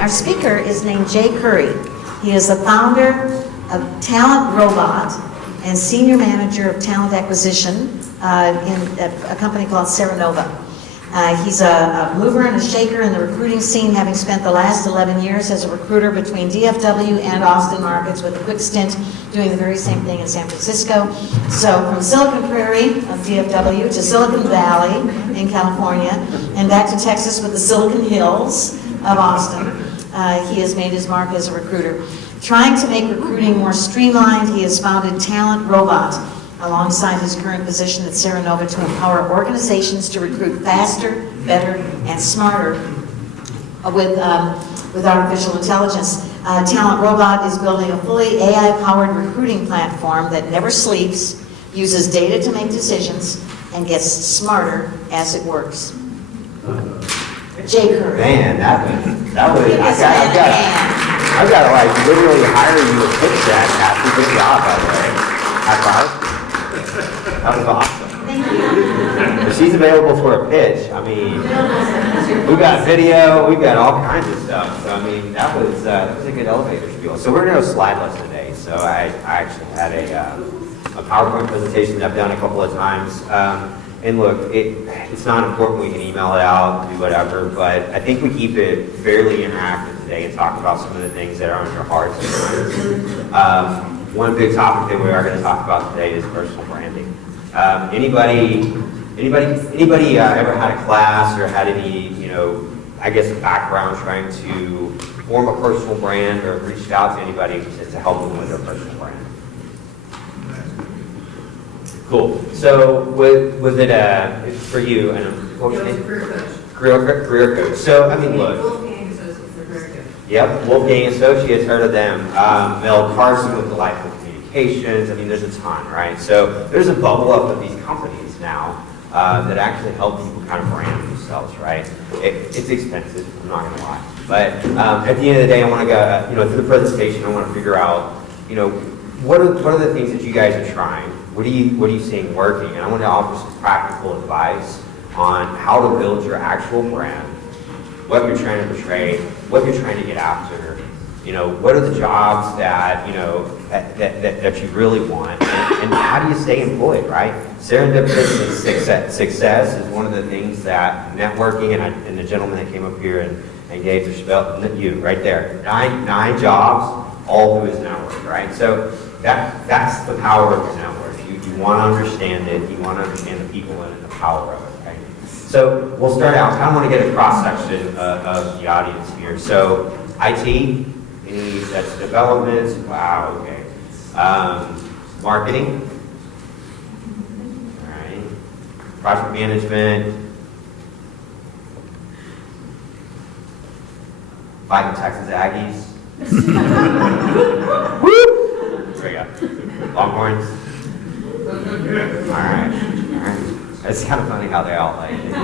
Our speaker is named Jay Curry. He is the founder of Talent Robot and senior manager of talent acquisition in a company called Serenova. He's a mover and a shaker in the recruiting scene, having spent the last 11 years as a recruiter between DFW and Austin markets, with a quick stint doing the very same thing in San Francisco. So from Silicon Prairie of DFW to Silicon Valley in California, and back to Texas with the Silicon Hills of Austin, he has made his mark as a recruiter. Trying to make recruiting more streamlined, he has founded Talent Robot, alongside his current position at Serenova, to empower organizations to recruit faster, better, and smarter with artificial intelligence. Talent Robot is building a fully AI-powered recruiting platform that never sleeps, uses data to make decisions, and gets smarter as it works. Jay Curry. Man, that was I've got to like literally hire you to pitch that after good job, by the way. High five. That was awesome. Thank you. If she's available for a pitch, I mean, we've got video, we've got all kinds of stuff. So I mean, that was a good elevator spiel. So we're going to slide lesson today. So I actually had a PowerPoint presentation that I've done a couple of times. And look, it's not important, we can email it out, do whatever, but I think we keep it fairly interactive today and talk about some of the things that are on your hearts and minds. One big topic that we are going to talk about today is personal branding. Anybody ever had a class or had any, I guess, background trying to form a personal brand or reached out to anybody to help them with their personal brand? Cool. So was it for you? And what was your name? Career coach. So I mean, look. Wolfgang Associates, they're very good. Yep, Wolfgang Associates, heard of them. Mel Carson with Delightful Communications. I mean, there's a ton, right? So there's a bubble up of these companies now that actually help people kind of brand themselves, right? It's expensive, I'm not going to lie. But at the end of the day, I want to go, through the presentation, I want to figure out, what are the things that you guys are trying? What are you seeing working? And I want to offer some practical advice on how to build your actual brand, what you're trying to portray, what you're trying to get after. What are the jobs that that you really want, and how do you stay employed, right? Serendipitous success is one of the things that networking, and the gentleman that came up here and gave the spiel, you right there, nine jobs, all through his network, right? So that's the power of his network. You want to understand it, you want to understand the people in it, the power of it, right? So we'll start out, I kind of want to get a cross-section of the audience here. So IT, that's development, wow, okay. Marketing, all right. Project management, fighting Texas Aggies. Woo! There we go. Longhorns. All right. It's kind of funny how they all they do the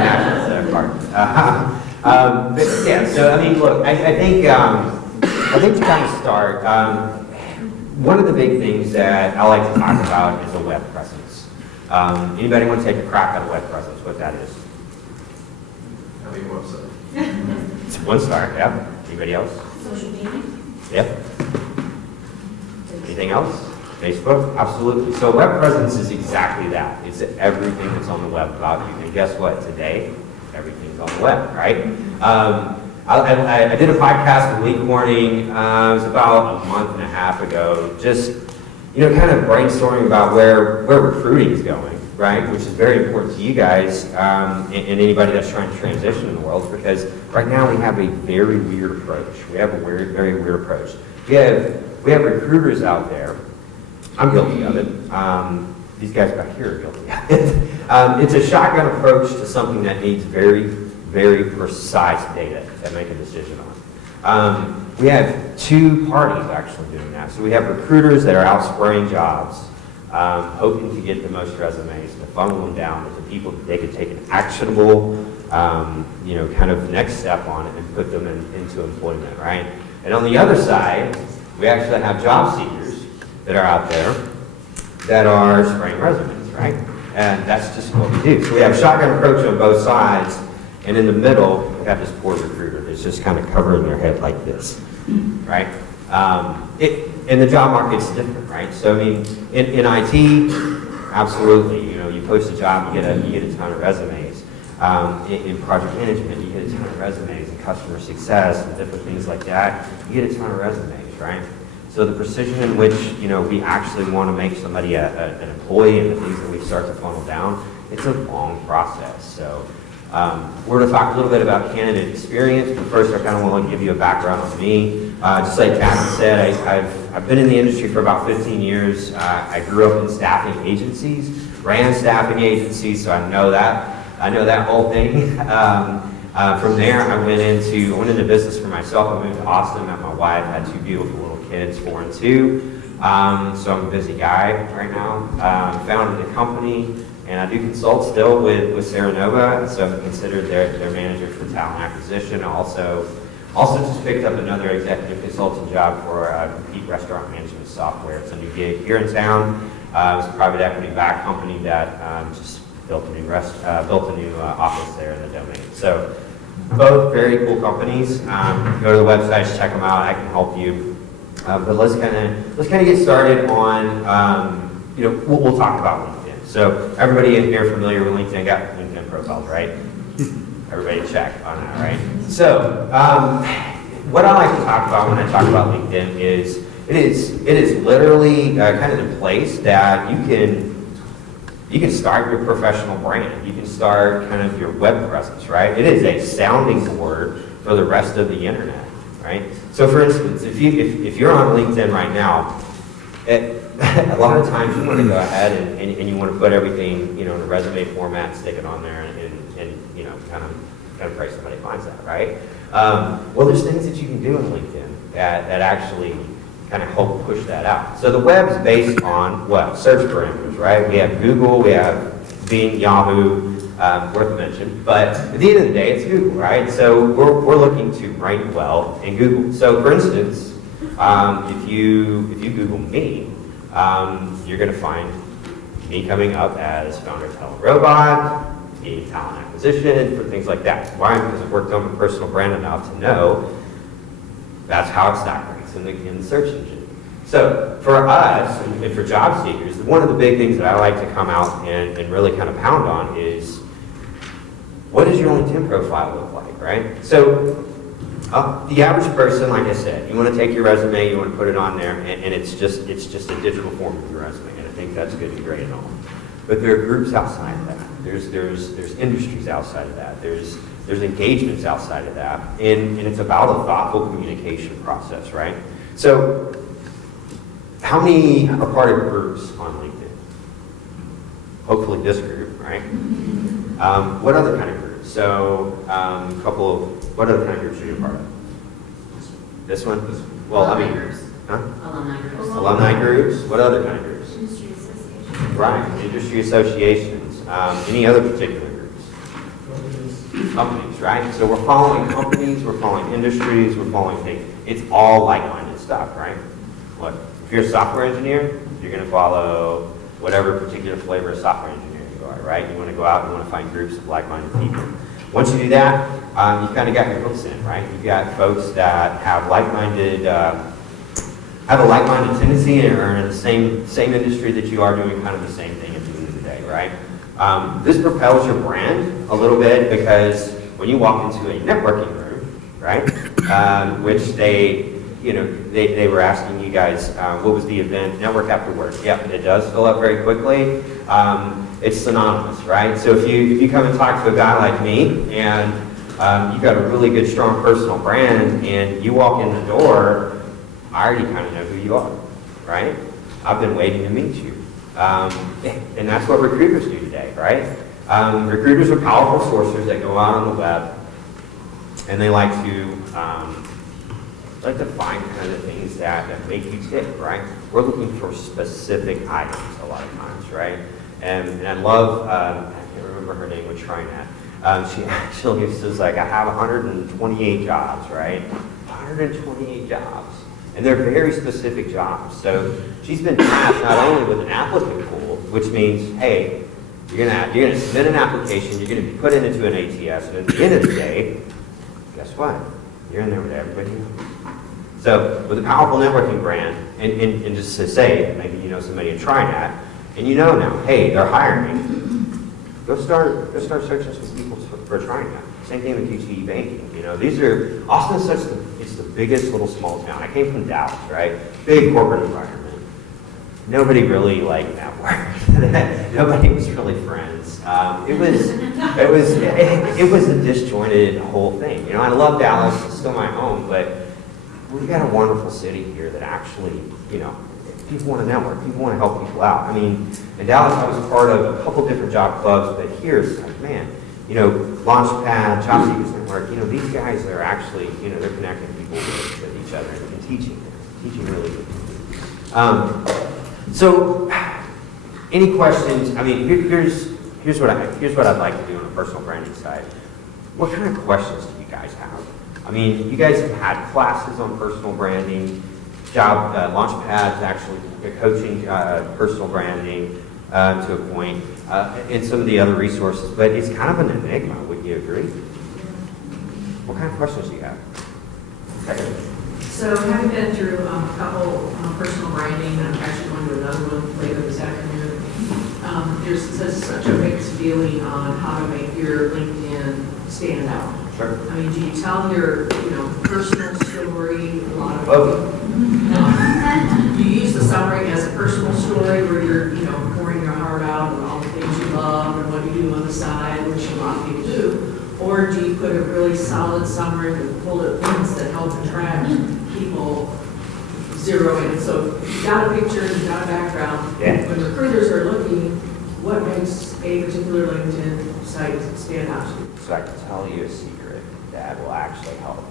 national part. But yeah, so I mean, look, I think to kind of start, one of the big things that I like to talk about is a web presence. Anybody want to take a crack at a web presence? What that is? Having a website. It's one star. Yep. Anybody else? Social media? Yep. Anything else? Facebook? Absolutely. So web presence is exactly that. It's everything that's on the web about you. And guess what? Today, everything's on the web, right? I did a podcast with Lee Corning, it was about a month and a half ago, just, kind of brainstorming about where recruiting is going, right? Which is very important to you guys and anybody that's trying to transition in the world, because right now we have a very weird approach. We have a very weird approach. We have recruiters out there. I'm guilty of it. These guys back here are guilty of it. It's a shotgun approach to something that needs very precise data to make a decision on. We have two parties actually doing that. So we have recruiters that are out spraying jobs, hoping to get the most resumes, to funnel them down to people that they can take an actionable, kind of next step on it and put them into employment, right? And on the other side, we actually have job seekers that are out there that are spraying resumes, right? And that's just what we do. So we have a shotgun approach on both sides, And in the middle, we have this poor recruiter that's just kind of covering their head like this, right? And the job market's different, right? So I mean, in IT, absolutely, you know, you post a job, you get a ton of resumes. In project management, you get a ton of resumes. In customer success and different things like that, you get a ton of resumes, right? So the precision in which, you know, we actually want to make somebody an employee and the things that we start to funnel down, it's a long process. So we're going to talk a little bit about candidate experience, but first I kind of want to give you a background on me. Just like Kathy said, I've been in the industry for about 15 years. I grew up in staffing agencies, ran staffing agencies, so I know that whole thing. From there, I went into business for myself. I moved to Austin, met my wife, had two beautiful little kids, 4 and 2. So I'm a busy guy right now. Founded a company, and I do consult still with Serenova, so I'm considered their manager for talent acquisition. I also just picked up another executive consulting job for Compete Restaurant Management Software. It's a new gig here in town. It's a private equity-backed company that just built a new office there in the domain. So both very cool companies. Go to the websites, check them out. I can help you. But let's kind of get started on we'll talk about LinkedIn. So everybody in here familiar with LinkedIn? Got LinkedIn profiles, right? Everybody check on that, right? So what I like to talk about when I talk about LinkedIn is it is literally kind of the place that you can start your professional brand. You can start kind of your web presence, right? It is a sounding board for the rest of the internet, right? So for instance, if you're on LinkedIn right now, a lot of times you want to go ahead and you want to put everything, in a resume format, stick it on there, and kind of pray somebody finds that, right? Well, there's things that you can do in LinkedIn that actually kind of help push that out. So the web is based on what? Search parameters, right? We have Google, we have Bing, Yahoo, worth mention. But at the end of the day, it's Google, right? So we're looking to rank well in Google. So for instance, if you Google me, you're going to find me coming up as founder of Talent Robot, talent acquisition, for things like that. Why? Because I've worked on my personal brand enough to know that's how it stack ranks in the search engine. So for us, and for job seekers, one of the big things that I like to come out and really kind of pound on is, what does your LinkedIn profile look like, right? So the average person, like I said, you want to take your resume, you want to put it on there, and it's just a digital form of your resume, and I think that's good and great and all. But there are groups outside of that. There's industries outside of that. There's engagements outside of that, and it's about a thoughtful communication process, right? So, how many are part of groups on LinkedIn? Hopefully this group, right? What other kind of groups? So, what other kind of groups are you a part of? This one? Well, I mean, Alumni groups. alumni groups. What other kind of groups? Industry associations. Right, industry associations. Any other particular groups? Companies, right? So we're following companies, we're following industries, we're following things. It's all like-minded stuff, right? Look, if you're a software engineer, you're going to follow whatever particular flavor of software engineer you are, right? You want to go out, you want to find groups of like-minded people. Once you do that, you've kind of got your hooks in, right? You've got folks that have like-minded, have a like-minded tendency and are in the same industry that you are, doing kind of the same thing at the end of the day, right? This propels your brand a little bit, because when you walk into a networking room, right, which they were asking you guys, what was the event? Network after work. Yep, it does fill up very quickly. It's synonymous, right? So if you come and talk to a guy like me, and you've got a really good, strong personal brand, and you walk in the door, I already kind of know who you are, right? I've been waiting to meet you. And that's what recruiters do today, right? Recruiters are powerful sourcers that go out on the web, and they like to find kind of things that make you tick, right? We're looking for specific items a lot of times, right? And I love, I can't remember her name, we're trying that. She actually says, like, I have 128 jobs, right? 128 jobs. And they're very specific jobs. So she's been tasked not only with an applicant pool, which means, hey, You're gonna submit an application, you're gonna be put into an ATS, and at the end of the day, guess what? You're in there with everybody else. So with a powerful networking brand, and just to say, maybe you know somebody in TriNet, and you know now, hey, they're hiring. Go start searching some people for TriNet. Same thing with UTE Banking. You know, Austin's it's the biggest little small town. I came from Dallas, right? Big corporate environment. Nobody really liked network. Nobody was really friends. It was a disjointed whole thing. You know, I love Dallas. It's still my home, but we've got a wonderful city here that actually, you know, people want to network. People want to help people out. I mean, in Dallas, I was part of a couple different job clubs, but here it's like, man, you know, Launchpad, Job Seekers Network, you know, these guys are actually, you know, they're connecting people with each other and teaching really good. So, any questions? I mean, here's what I'd like to do on the personal branding side. What kind of questions do you guys have? I mean, you guys have had classes on personal branding, Launchpad's actually coaching personal branding to a point, and some of the other resources, but it's kind of an enigma. Would you agree? What kind of questions do you have? Okay. So having been through a couple personal branding, and I'm actually going to another one later this afternoon, there's such a mixed feeling on how to make your LinkedIn stand out. Sure. I mean, do you tell your, personal story a lot of Both. Do you use the summary as a personal story where you're, pouring your heart out and all the things you love and what you do on the side, which a lot of people do? Or do you put a really solid summary with bullet points that help attract people zero in? So you've got a picture, you've got a background. Yeah. When recruiters are looking, what makes a particular LinkedIn site stand out to you? So I can tell you a secret that will actually help.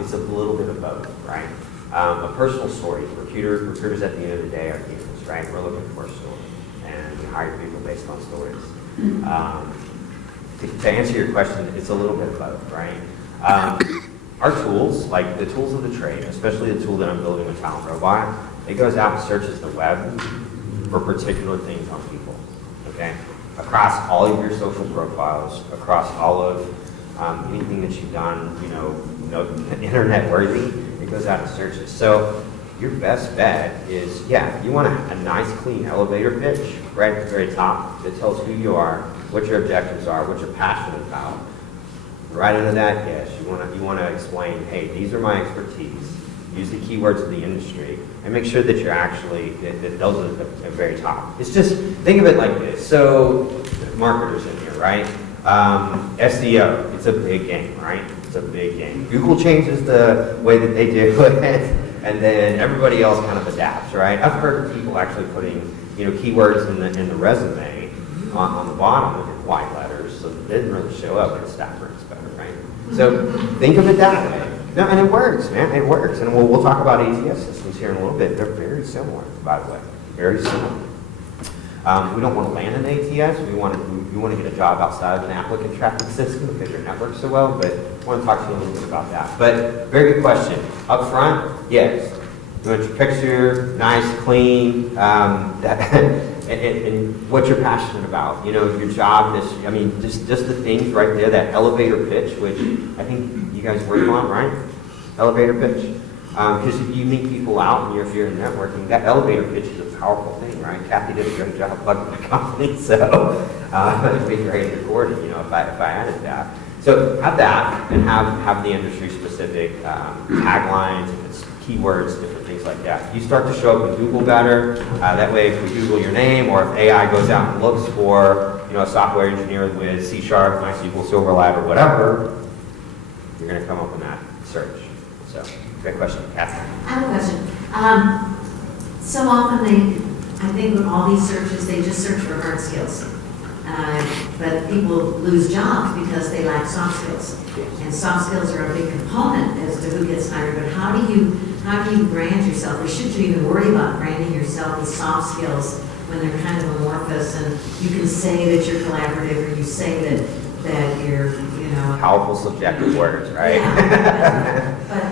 It's a little bit of both, right? A personal story. Recruiters at the end of the day are humans, right? We're looking for a story, and we hire people based on stories. To answer your question, it's a little bit of both, right? Our tools, like the tools of the trade, especially the tool that I'm building with Talent Robot, it goes out and searches the web for particular things on people, okay? Across all of your social profiles, across all of anything that you've done, internet worthy, it goes out and searches. So your best bet is, you want a nice clean elevator pitch right at the very top that tells who you are, what your objectives are, what you're passionate about. Right under that, yes, you want to explain, hey, these are my expertise. Use the keywords of the industry, and make sure that you're actually, that those are at the very top. It's just, think of it like this. So, marketers in here, right? SEO, it's a big game, right? It's a big game. Google changes the way that they do it, and then everybody else kind of adapts, right? I've heard of people actually putting, keywords in the resume on the bottom in white letters, so it didn't really show up, but staff works better, right? So think of it that way. No, and it works, man. It works, and we'll talk about ATS systems here in a little bit. They're very similar, by the way, very similar. We don't want to land an ATS. We want to get a job outside of an applicant tracking system because your network so well. But I want to talk to you a little bit about that. But very good question. Up front, yes. You want your picture nice, clean, and what you're passionate about. Your job. Just the things right there. That elevator pitch, which I think you guys work on, right? Elevator pitch. Because if you meet people out and if you're in networking, that elevator pitch is a powerful thing, right? Kathy did a great job plugging the company, so it'd be great recording, if I added that. So have that, and have the industry-specific taglines, if it's keywords, different things like that. You start to show up in Google better. That way, if we Google your name, or if AI goes out and looks for, a software engineer with C#, MySQL, Silverlight, or whatever, you're going to come up in that search. So, great question, Kathy. I have a question. So often I think with all these searches, they just search for hard skills. But people lose jobs because they lack soft skills. And soft skills are a big component as to who gets hired. But how do you brand yourself? Or should you even worry about branding yourself with soft skills when they're kind of amorphous and you can say that you're collaborative or you say that you're, Powerful subjective words, right? Yeah. But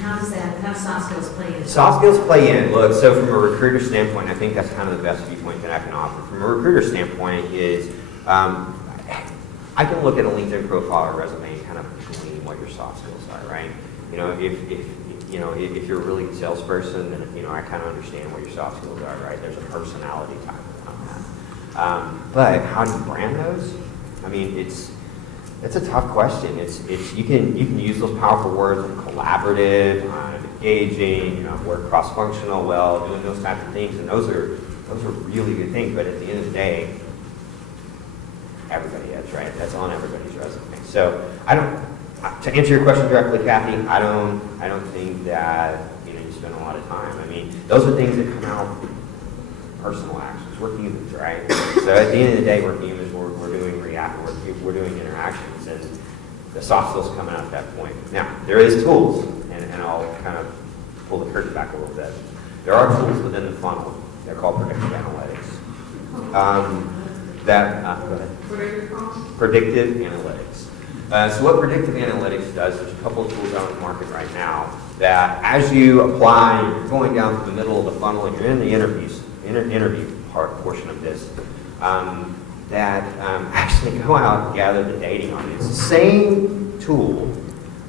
how does do soft skills play into it? Soft skills play in. Look, so from a recruiter standpoint, I think that's kind of the best viewpoint that I can offer. From a recruiter standpoint is, I can look at a LinkedIn profile or resume and kind of glean what your soft skills are, right? You know, if you're a really good salesperson, then, you know, I kind of understand what your soft skills are, right? There's a personality type on that. But how do you brand those? I mean, it's a tough question. You can use those powerful words like collaborative, engaging, you know, work cross-functional well, doing those types of things, and those are really good things. But at the end of the day, everybody is, right? That's on everybody's resume. So to answer your question directly, Kathy, I don't think that, you know, you spend a lot of time. I mean, those are things that come out personal actions. We're humans, right? So at the end of the day, we're humans. We're doing interactions, and the soft skills come out at that point. Now, there is tools, and I'll kind of pull the curtain back a little bit. There are tools within the funnel. They're called predictive analytics. Go ahead. Predictive analytics. So what predictive analytics does, there's a couple of tools out in the market right now that as you apply, you're going down to the middle of the funnel, and you're in the interview portion of this, that actually go out and gather the data on it. It's the same tool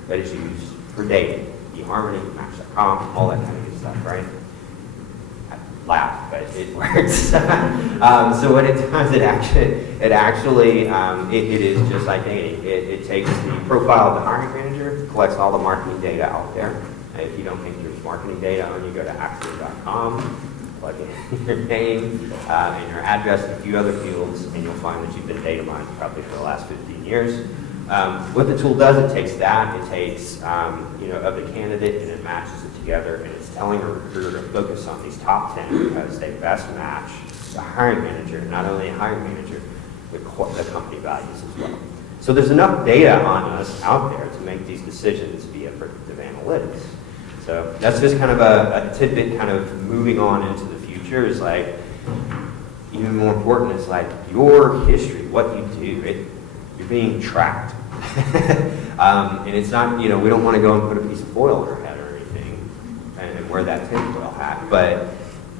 that is used for dating, eHarmony, Match.com, all that kind of good stuff, right? I laugh, but it works. So what it does, it actually is just like dating. It takes the profile of the hiring manager, collects all the marketing data out there. And if you don't think there's marketing data on, you go to Acxiom.com. Plug in your name and your address and a few other fields, and you'll find that you've been data mined probably for the last 15 years. What the tool does, it takes that, it takes you know, of the candidate, and it matches it together, and it's telling a recruiter to focus on these top 10 because they best match the hiring manager, not only a hiring manager, the company values as well. So there's enough data on us out there to make these decisions via predictive analytics. So that's just kind of a tidbit, kind of moving on into the future, is like, even more important is like your history, what you do, you're being tracked. And it's not, you know, we don't want to go and put a piece of foil on our head or anything and wear that tinfoil hat, but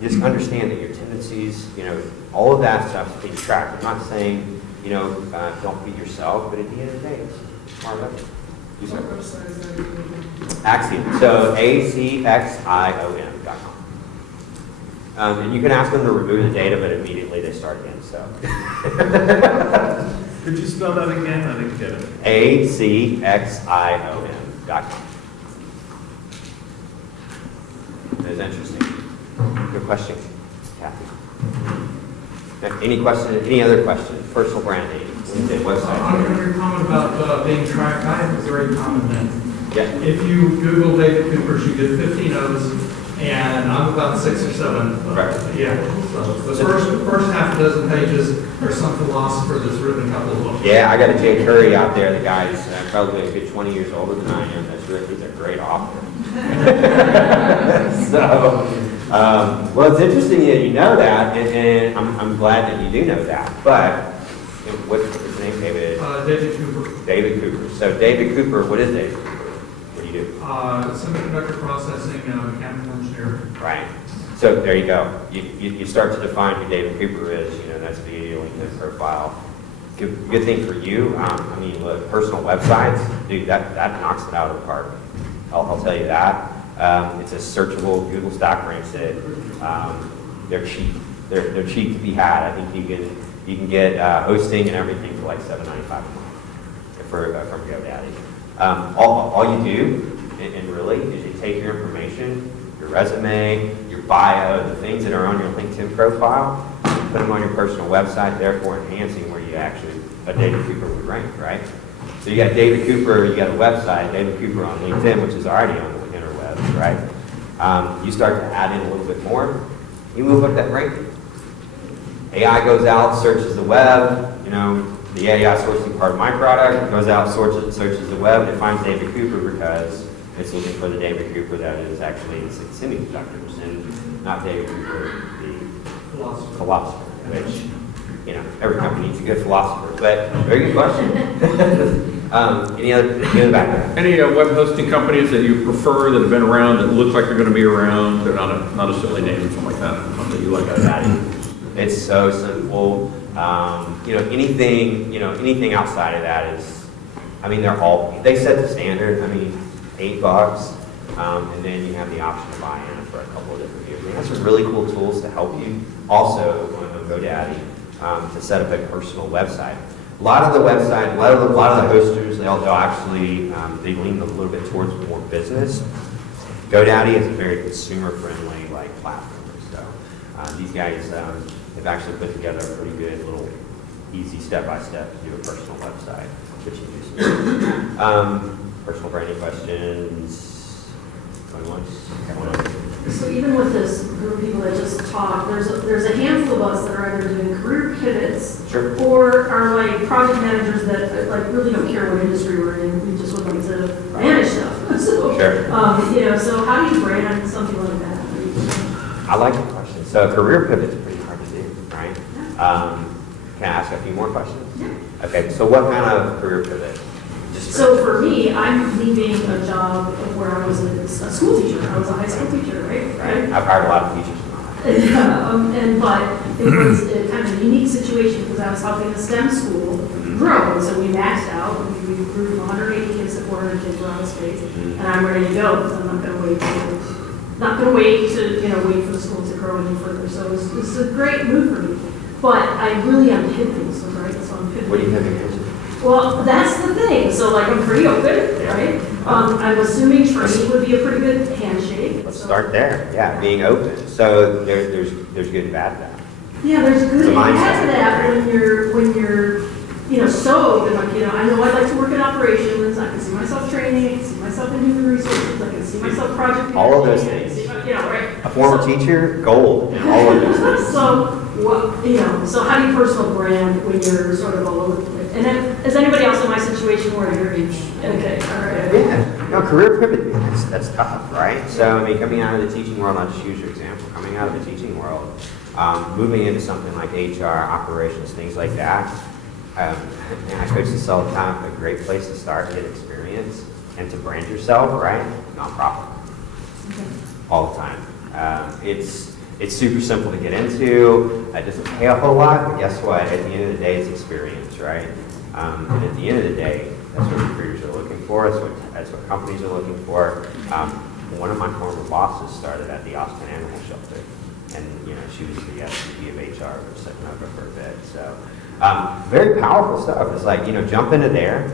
just understand that your tendencies, you know, all of that stuff is being tracked. I'm not saying, you know, don't be yourself, but at the end of the day, it's part of it. You said Acxiom. So ACXIOM.com. And you can ask them to remove the data, but immediately they start again. So. Could you spell that again? I didn't get it. ACXIOM.com. That's interesting. Good question, Kathy. Any question? Any other questions? Personal branding. LinkedIn website. On your comment about being tracked, I have a very common thing. Yeah. If you Google David Cooper, you get 50 no's, and I'm about 6 or 7. Right. Yeah. So the first half a dozen pages are some philosopher that's written a couple of books. Yeah, I got a Jay Curry out there. The guy's probably a good 20 years older than I am. He's a great author. So, well, it's interesting that you know that, and I'm glad that you do know that. But what's his name, David? David Cooper. David Cooper. So David Cooper, what is David Cooper? What do you do? Semiconductor processing, mechanical engineer. Right. So there you go. You start to define who David Cooper is. You know, that's via your LinkedIn profile. Good thing for you. I mean, look, personal websites, dude, that knocks it out of the park. I'll tell you that. It's a searchable. Google stock ranks it. They're cheap. They're cheap to be had. I think you can get hosting and everything for like $7.95 a month from GoDaddy. All you do, and really, is you take your information, your resume, your bio, the things that are on your LinkedIn profile, and put them on your personal website, therefore enhancing where you actually, a David Cooper would rank, right? So you got David Cooper, you got a website, David Cooper on LinkedIn, which is already on the interwebs, right? You start to add in a little bit more, you move up that ranking. AI goes out, searches the web, you know, the AI sourcing part of my product, goes out, searches the web, and it finds David Cooper because it's looking for the David Cooper that is actually in semiconductors, and not David Cooper, the philosopher, which you know, every company needs a good philosopher, but very good question. Any other background? Any web hosting companies that you prefer that have been around, that look like they're going to be around, they're not a silly name or something like that, something you like? GoDaddy. It's so simple. Anything outside of that is, I mean, they set the standard. I mean, $8, and then you have the option to buy in for a couple of different years. And that's some really cool tools to help you. Also, on GoDaddy, to set up a personal website. A lot of the website, a lot of the hosters, they'll actually, they lean a little bit towards more business. GoDaddy is a very consumer-friendly platform. So these guys have actually put together a pretty good little easy step-by-step to do a personal website, which you do. Personal branding questions. Going once, going on. So even with this group of people that just talk, there's a handful of us that are either doing career pivots Sure. or are like project managers that really don't care what industry we're in. We just would like to manage stuff. So, Sure. so how do you brand something like that? I like the question. So a career pivot is pretty hard to do, right? Can I ask a few more questions? Yeah. Okay, so what kind of career pivot? So for me, I'm leaving a job where I was a school teacher. I was a high school teacher, right? Right. I've hired a lot of teachers. But it was a kind of a unique situation because I was helping a STEM school grow. And so we maxed out. We grew from 180 kids to 400 kids around the space. And I'm ready to go because I'm not going to wait to wait for the school to grow any further. So it's a great move for me. But I really am pivoting. So I'm pivoting. What do you have in mind? Well, that's the thing. So I'm pretty open, right? I'm assuming training would be a pretty good handshake. Let's start there. Yeah, being open. So there's good and bad now. Yeah, there's good It's a and bad mindset. to that when you're so open. I know I'd like to work in operations. I can see myself training. I can see myself in human resources. I can see myself project managing. All of those I can things. see right? A former teacher, gold in all of those things. So how do you personal brand when you're sort of all over the place? And then, is anybody else in my situation where you're okay, all right. Yeah, no, career pivot, that's tough, right? So, I mean, coming out of the teaching world, I'll just use your example, coming out of the teaching world, moving into something like HR, operations, things like that. I coach this all the time, a great place to start, get experience, and to brand yourself, right? Nonprofit. All the time. It's super simple to get into. It doesn't pay a whole lot, but guess what? At the end of the day, it's experience, right? And at the end of the day, that's what recruiters are looking for. That's what companies are looking for. One of my former bosses started at the Austin Animal Shelter, and she was the SVP of HR, which set me up for a bit. So very powerful stuff. It's jump into there,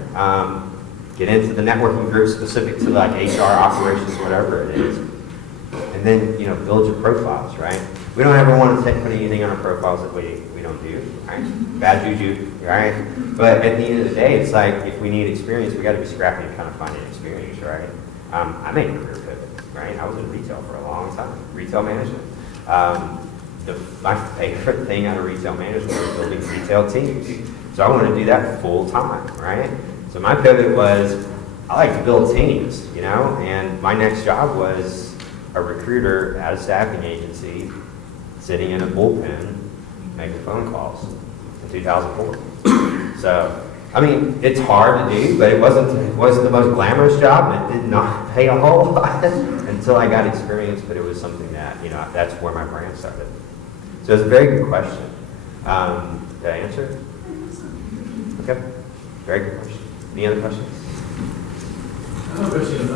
get into the networking group specific to HR, operations, whatever it is. And then, build your profiles, right? We don't ever want to put anything on our profiles that we don't do, right? Bad juju, right? But at the end of the day, it's if we need experience, we got to be scrappy and kind of find an experience, right? I made a career pivot, right? I was in retail for a long time, retail management. My favorite thing out of retail management was building retail teams. So I want to do that full time, right? So my pivot was, I like to build teams, and my next job was a recruiter at a staffing agency sitting in a bullpen making phone calls in 2004. So, I mean, it's hard to do, but it wasn't the most glamorous job, and it did not pay a whole lot until I got experience, but it was something that, that's where my brand started. So it's a very good question. Did I answer? Okay, very good question. Any other questions? I have a question.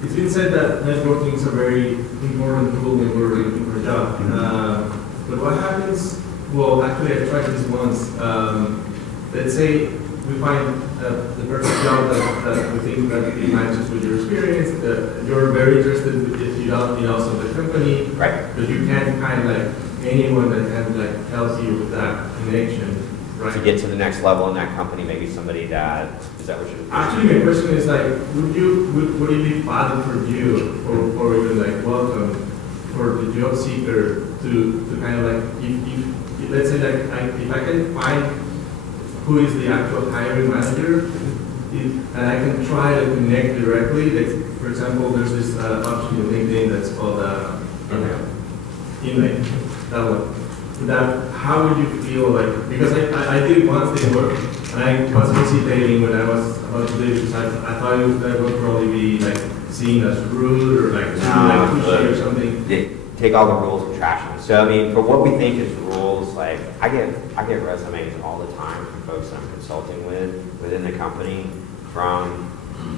It's been said that networking is a very important tool when we're looking for a job. But what happens, well, actually I tried this once. Let's say we find the perfect job that we think that it matches with your experience. You're very interested if you also the company. Right. But you can't find anyone that can help you with that connection. Right. To get to the next level in that company, maybe somebody is that what you're Actually, my question is would it be valid for you or even welcome for the job seeker to kind of if let's say if I can find who is the actual hiring manager and I can try to connect directly, for example, there's this option in LinkedIn that's called email. That one. how would you feel like, because I did once in work, and I was hesitating when I was about to do it, because I thought that would probably be like seen as rude or like, pushy or something. Yeah, take all the rules and trash them. So I mean, for what we think is rules, like I get resumes all the time from folks I'm consulting with within the company, from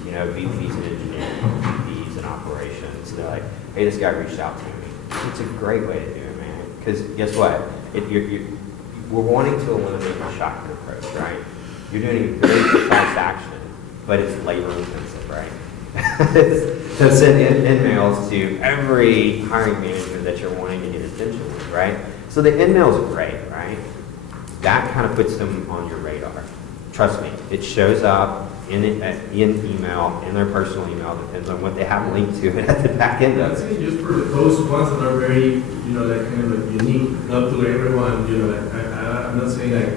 VPs and engineering, VPs and operations. They're like, hey, this guy reached out to me. It's a great way to do it, man. Because guess what? We're wanting to eliminate the shotgun approach, right? You're doing a very precise action, but it's labor intensive, right? To send in mails to every hiring manager that you're wanting to get attention with, right? So the in-mails are great, right? That kind of puts them on your radar. Trust me, it shows up in email, in their personal email, depends on what they have linked to it at the back end of I'd it. say just for those ones that are very, like kind of like unique, not to everyone, like I'm not saying like,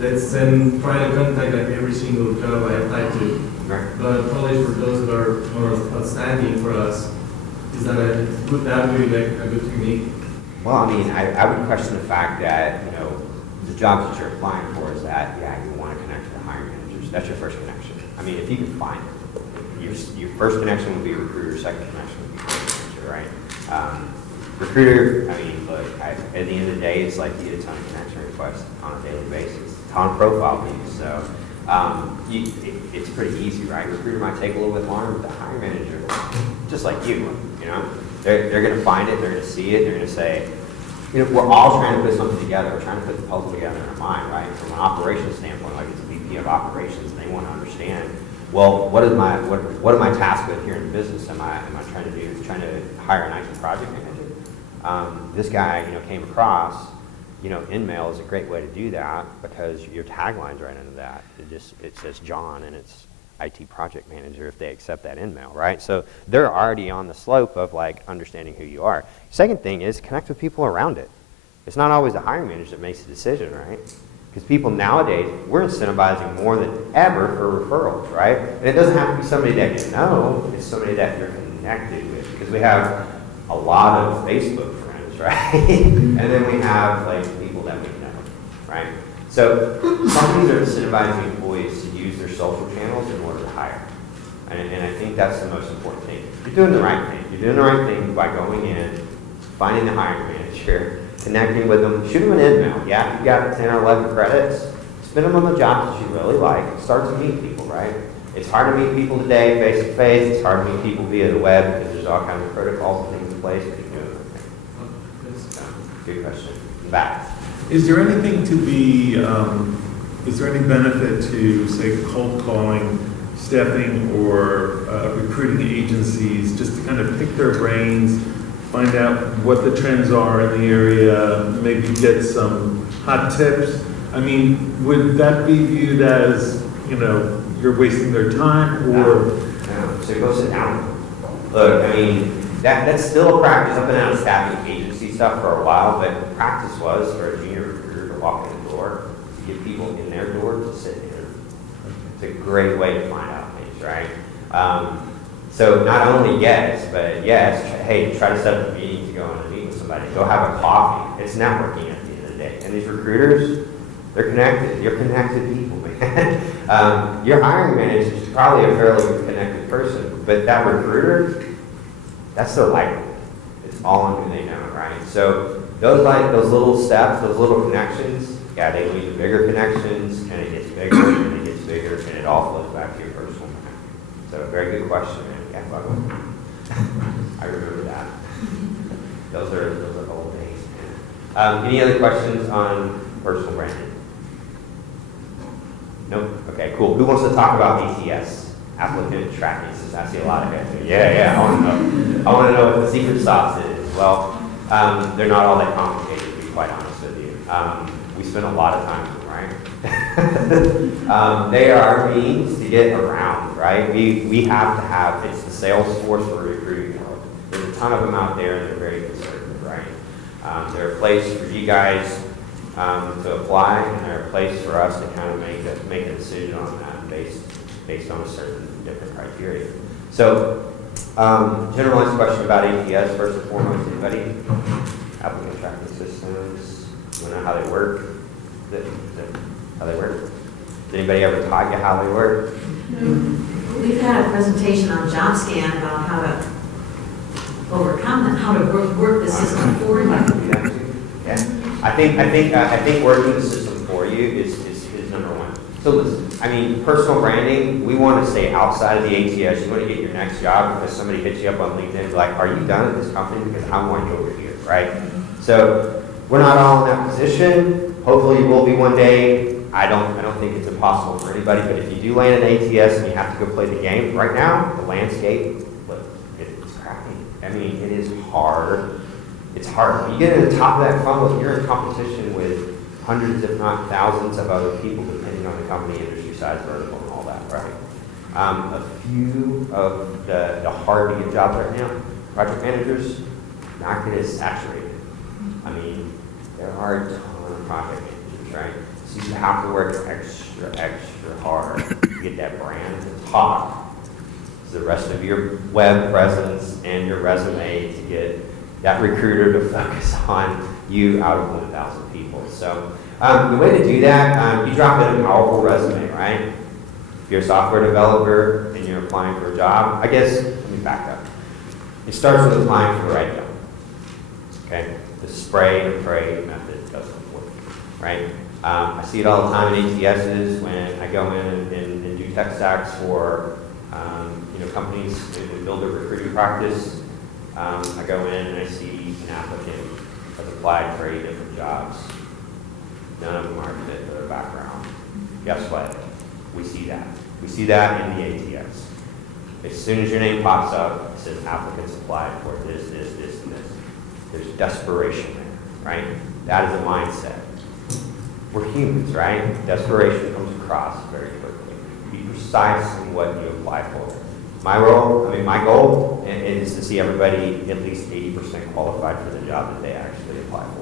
let's try to contact like every single job I apply to. Right. But probably for those that are more outstanding for us, would that be like a good technique? Well, I mean, I would question the fact that, the jobs that you're applying for is that, yeah, you want to connect with the hiring managers. That's your first connection. I mean, if you can find it, your first connection would be a recruiter, second connection would be a hiring manager, right? Recruiter, I mean, look, at the end of the day, it's like you get a ton of connection requests on a daily basis, a ton of profile views. So it's pretty easy, right? Recruiter might take a little bit longer, but the hiring manager, just like you, they're going to find it, they're going to see it, they're going to say, we're all trying to put something together. We're trying to put the puzzle together in our mind, right? From an operations standpoint, like it's a VP of operations, and they want to understand, well, what am I tasked with here in the business? Am I trying to hire an IT project manager? This guy, came across, InMail is a great way to do that because your tagline's right under that. It says John and it's IT project manager if they accept that InMail, right? So they're already on the slope of like understanding who you are. Second thing is connect with people around it. It's not always the hiring manager that makes the decision, right? Because people nowadays, we're incentivizing more than ever for referrals, right? And it doesn't have to be somebody that you know, it's somebody that you're connected with. Because we have a lot of Facebook friends, right? And then we have like people that we know, right? So companies are incentivizing employees to use their social channels in order to hire. And I think that's the most important thing. You're doing the right thing. You're doing the right thing by going in, finding the hiring manager, connecting with them, shoot them an email. Yeah, if you've got 10 or 11 credits, spend them on the jobs that you really like. Start to meet people, right? It's hard to meet people today face to face. It's hard to meet people via the web because there's all kinds of protocols and things in place. But you're doing the right thing. Good question. Back. Is there anything to be, is there any benefit to, say, cold calling, staffing, or recruiting agencies, just to kind of pick their brains, find out what the trends are in the area, maybe get some hot tips? I mean, would that be viewed as, you're wasting their time, or? No. So go sit down. Look, I mean, that's still a practice. I've been out of staffing agency stuff for a while, but practice was for a junior recruiter to walk in the door, to get people in their door to sit in. It's a great way to find out things, right? So not only yes, but yes, hey, try to set up a meeting to go on and meet with somebody. Go have a coffee. It's networking at the end of the day. And these recruiters, they're connected. You're connected people, man. Your hiring manager is probably a fairly connected person, but that recruiter, that's their livelihood. It's all on who they know, right? So those little steps, those little connections, yeah, they lead to bigger connections, and it gets bigger, and it gets bigger, and it all flows back to your personal brand. So very good question, man. Yeah, by the way. I remember that. Those are old days, man. Any other questions on personal branding? Nope. Okay, cool. Who wants to talk about ATS? Applicant tracking systems. I see a lot of it. Yeah, I want to know. I want to know what the secret sauce is. Well, they're not all that complicated, to be quite honest with you. We spend a lot of time with them, right? They are means to get around, right? We have to have, it's the sales force for recruiting. There's a ton of them out there, and they're very conservative, right? They're a place for you guys to apply, and they're a place for us to kind of make a decision on that based on a certain different criteria. So, generalized question about ATS, first and foremost, anybody? Applicant tracking systems, want to know how they work? How they work? Has anybody ever taught you how they work? We've had a presentation on JobScan about how to overcome them, how to work the system for you. Yeah. I think working the system for you is number one. So listen, I mean, personal branding, we want to stay outside of the ATS. You want to get your next job because somebody hits you up on LinkedIn and be like, are you done at this company? Because I want you over here, right? So we're not all in that position. Hopefully you will be one day. I don't think it's impossible for anybody, but if you do land an ATS and you have to go play the game, right now, the landscape, look, it's crappy. I mean, it is hard. It's hard. When you get to the top of that funnel, you're in competition with hundreds, if not thousands, of other people, depending on the company, industry size, vertical, and all that, right? A few of the hard to get jobs right now, project managers, market is saturated. I mean, there are a ton of project managers, right? So you have to work extra hard to get that brand to talk to the rest of your web presence and your resume to get that recruiter to focus on you out of 1,000 people. So the way to do that, you drop in a powerful resume, right? If you're a software developer and you're applying for a job, I guess, let me back up. It starts with applying for the right job, okay? The spray and pray method doesn't work, right? I see it all the time in ATSs when I go in and do tech stacks for companies and build a recruiting practice. I go in and I see an applicant has applied for 8 different jobs. None of them are a fit for their background. Guess what? We see that. We see that in the ATS. As soon as your name pops up, it says applicants applied for this, and this. There's desperation there, right? That is a mindset. We're humans, right? Desperation comes across very quickly. Be precise in what you apply for. My goal is to see everybody at least 80% qualified for the job that they actually apply for.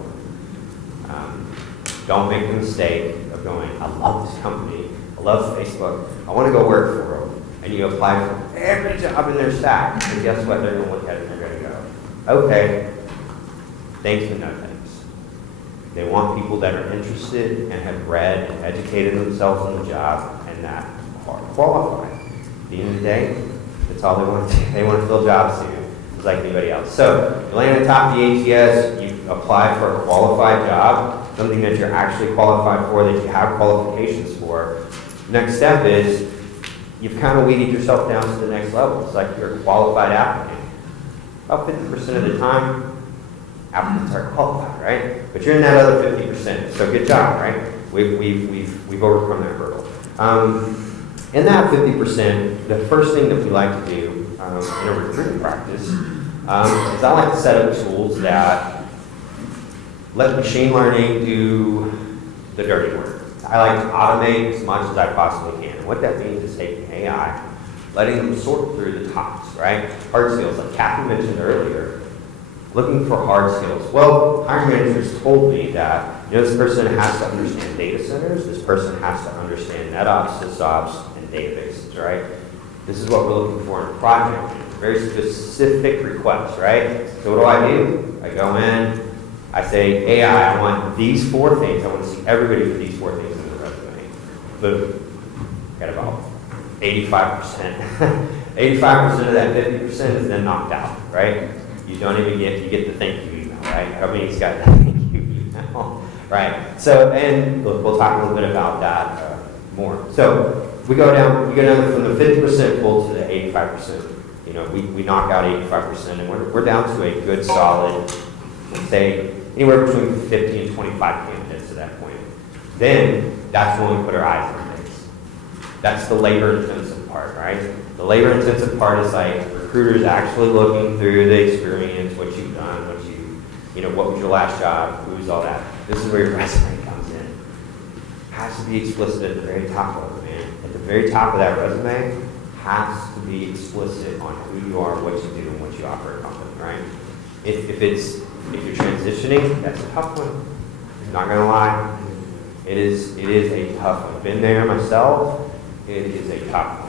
Don't make the mistake of going, I love this company, I love Facebook, I want to go work for them. And you apply for every job in their stack, and guess what? They're going to look at it and they're going to go, okay, thanks but no thanks. They want people that are interested and have read and educated themselves on the job and that are qualified. At the end of the day, that's all they want to do. They want to fill jobs too, just like anybody else. So you land on top of the ATS, you apply for a qualified job, something that you're actually qualified for, that you have qualifications for. Next step is you've kind of weeded yourself down to the next level. It's like you're a qualified applicant. About 50% of the time, applicants are qualified, right? But you're in that other 50%, so good job, right? We've overcome that hurdle. In that 50%, the first thing that we like to do in a recruiting practice is I like to set up tools that let machine learning do the dirty work. I like to automate as much as I possibly can. And what that means is taking AI, letting them sort through the tops, right? Hard skills, like Kathy mentioned earlier, looking for hard skills. Well, hiring managers told me that, this person has to understand data centers, this person has to understand NetOps, SysOps, and databases, right? This is what we're looking for in a project. Very specific requests, right? So what do? I go in, I say, AI, I want these 4 things. I want to see everybody with these 4 things in the resume. Boom. Got about 85%. 85% of that 50% is then knocked out, right? You don't even you get the thank you email, right? Everybody's got that thank you email, right? So, and look, we'll talk a little bit about that more. So we go down from the 50% pull to the 85%. We knock out 85%, and we're down to a good solid, let's say, anywhere between 50 and 25 candidates at that point. Then that's when we put our eyes on things. That's the labor-intensive part, right? The labor-intensive part is like recruiters actually looking through the experience, what you've done, what was your last job, who's all that. This is where your resume comes in. Has to be explicit at the very top of it, man. At the very top of that resume, has to be explicit on who you are, what you do, and what you offer a company, right? If you're transitioning, that's a tough one. I'm not gonna lie. It is a tough one. Been there myself. It is a tough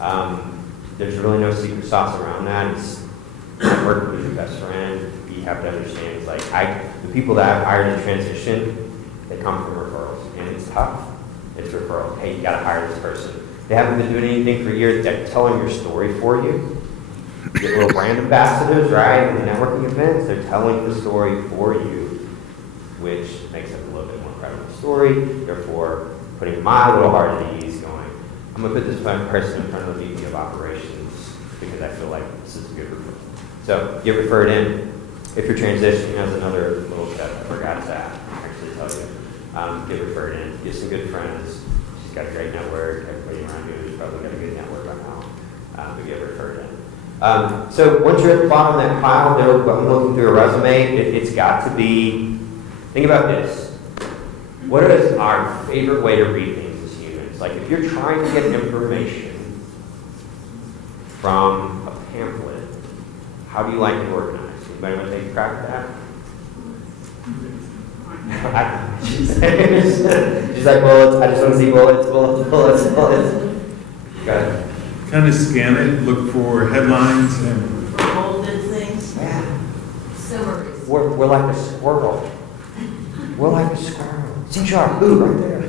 one. There's really no secret sauce around that. It's working with your best friend. You have to understand, it's like the people that I've hired in transition, they come from referrals, and it's tough. It's referrals. Hey, you gotta hire this person. They haven't been doing anything for years. They're telling your story for you. You get little brand ambassadors, right? And networking events, they're telling the story for you, which makes it a little bit more credible story. Therefore, putting my little heart at ease, going, I'm gonna put this person in front of the VP of operations because I feel like this is a good referral. So get referred in. If you're transitioning, as another little tip I forgot to actually tell you, get referred in. Get some good friends. She's got a great network. Everybody around you has probably got a good network right now. But get referred in. So once you're at the bottom of that pile, I'm looking through a resume. It's got to be. Think about this. What is our favorite way to read things as humans? Like if you're trying to get information from a pamphlet, how do you like it organized? Anybody want to take a crack at that? She's like bullets. I just want to see bullets. Go ahead. Kind of scan it, look for headlines and Folded things. Yeah. Summaries. We're like a squirrel. We're like a squirrel. C-sharp, ooh, right there.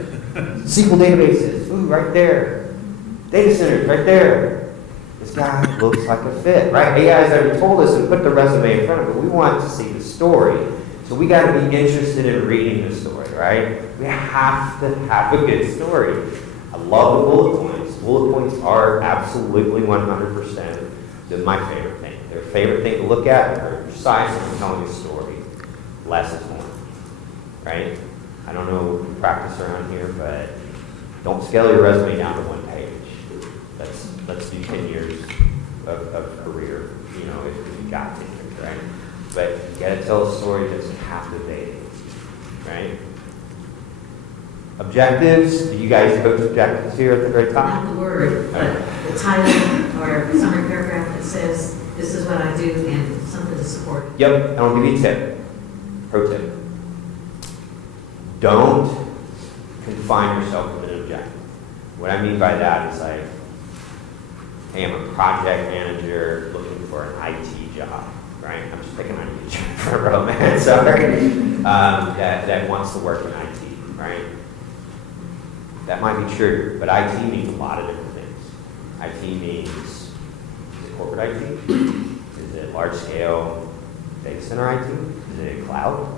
SQL databases, ooh, right there. Data centers, right there. This guy looks like a fit, right? AI's already told us and put the resume in front of it. We want to see the story. So we got to be interested in reading the story, right? We have to have a good story. I love the bullet points. Bullet points are absolutely 100% my favorite thing. Their favorite thing to look at, they're precise and telling a story. Less is more, right? I don't know practice around here, but don't scale your resume down to one page. Let's do 10 years of career, you know, if you got 10 years, right? But you gotta tell a story that's captivating, right? Objectives, do you guys coach objectives here at the very top? Not the word, but the title or summary paragraph that says, this is what I do and something to support. Yep, and I'll give you a tip, pro tip. Don't confine yourself with an objective. What I mean by that is like, hey, I'm a project manager looking for an IT job, right? I'm just picking IT job for a romance, sorry. That wants to work in IT, right? That might be true, but IT means a lot of different things. IT means, is it corporate IT? Is it large scale data center IT? Is it cloud?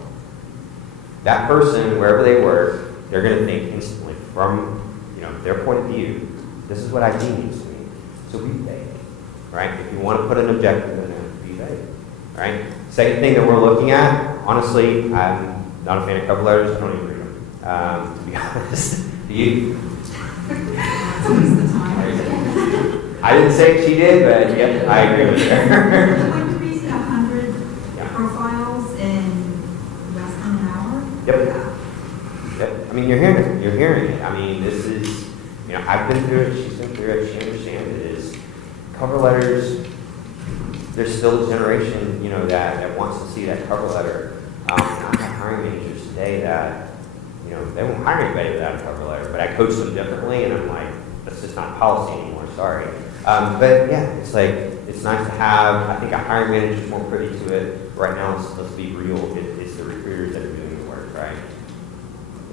That person, wherever they work, they're going to think instantly from, you know, their point of view, this is what IT means to me. So be vague, right? If you want to put an objective in there, be vague, right? Second thing that we're looking at, honestly, I'm not a fan of cover letters. I don't even read them, to be honest. Do you? I didn't say she did, but yeah, I agree with her. When we see 100 Yeah. profiles in less than an hour? Yep. Yeah. Yep. I mean, you're hearing it. I mean, this is, you know, I've been through it, she's been through it, she understands it is. Cover letters, there's still a generation, you know, that wants to see that cover letter. I've got hiring managers today that, you know, they won't hire anybody without a cover letter, but I coach them differently, and I'm like, that's just not policy anymore, sorry. But yeah, it's like, it's nice to have, I think a hiring manager is more privy to it. Right now, let's be real, it's the recruiters that are doing the work, right?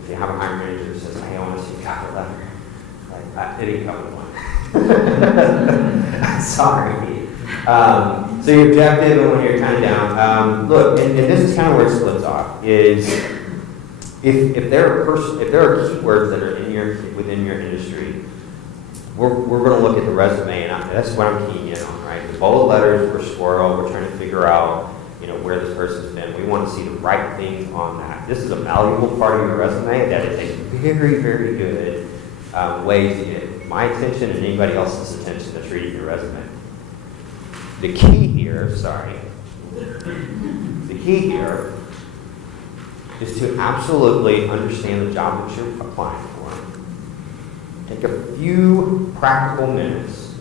If you have a hiring manager that says, hey, I want to see a cover letter, like, it ain't coming one. Sorry. So your objective and when you're kind of down, look, and this is kind of where it splits off, is if there are keywords that are within your industry, we're going to look at the resume, and that's what I'm keying in on, right? The bullet letters, we're squirrel, we're trying to figure out, you know, where this person's been. We want to see the right things on that. This is a valuable part of your resume that is a very, very good way to get my attention and anybody else's attention that's reading your resume. The key here is to absolutely understand the job that you're applying for. Take a few practical minutes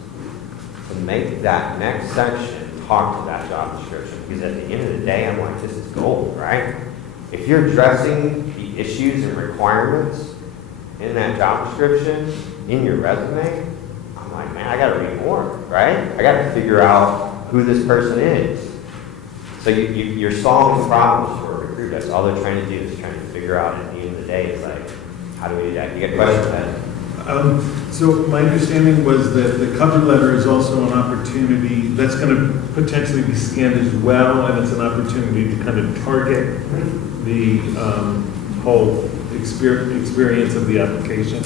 to make that next section talk to that job description, because at the end of the day, I'm like, this is gold, right? If you're addressing the issues and requirements in that job description, in your resume, I'm like, man, I gotta read more, right? I gotta figure out who this person is. So you're solving problems for a recruiter. That's all they're trying to do, is trying to figure out at the end of the the day, it's like, how do we do that? You get questions, Ed? So my understanding was that the cover letter is also an opportunity, that's going to potentially be scanned as well, and it's an opportunity to kind of target the whole experience of the application.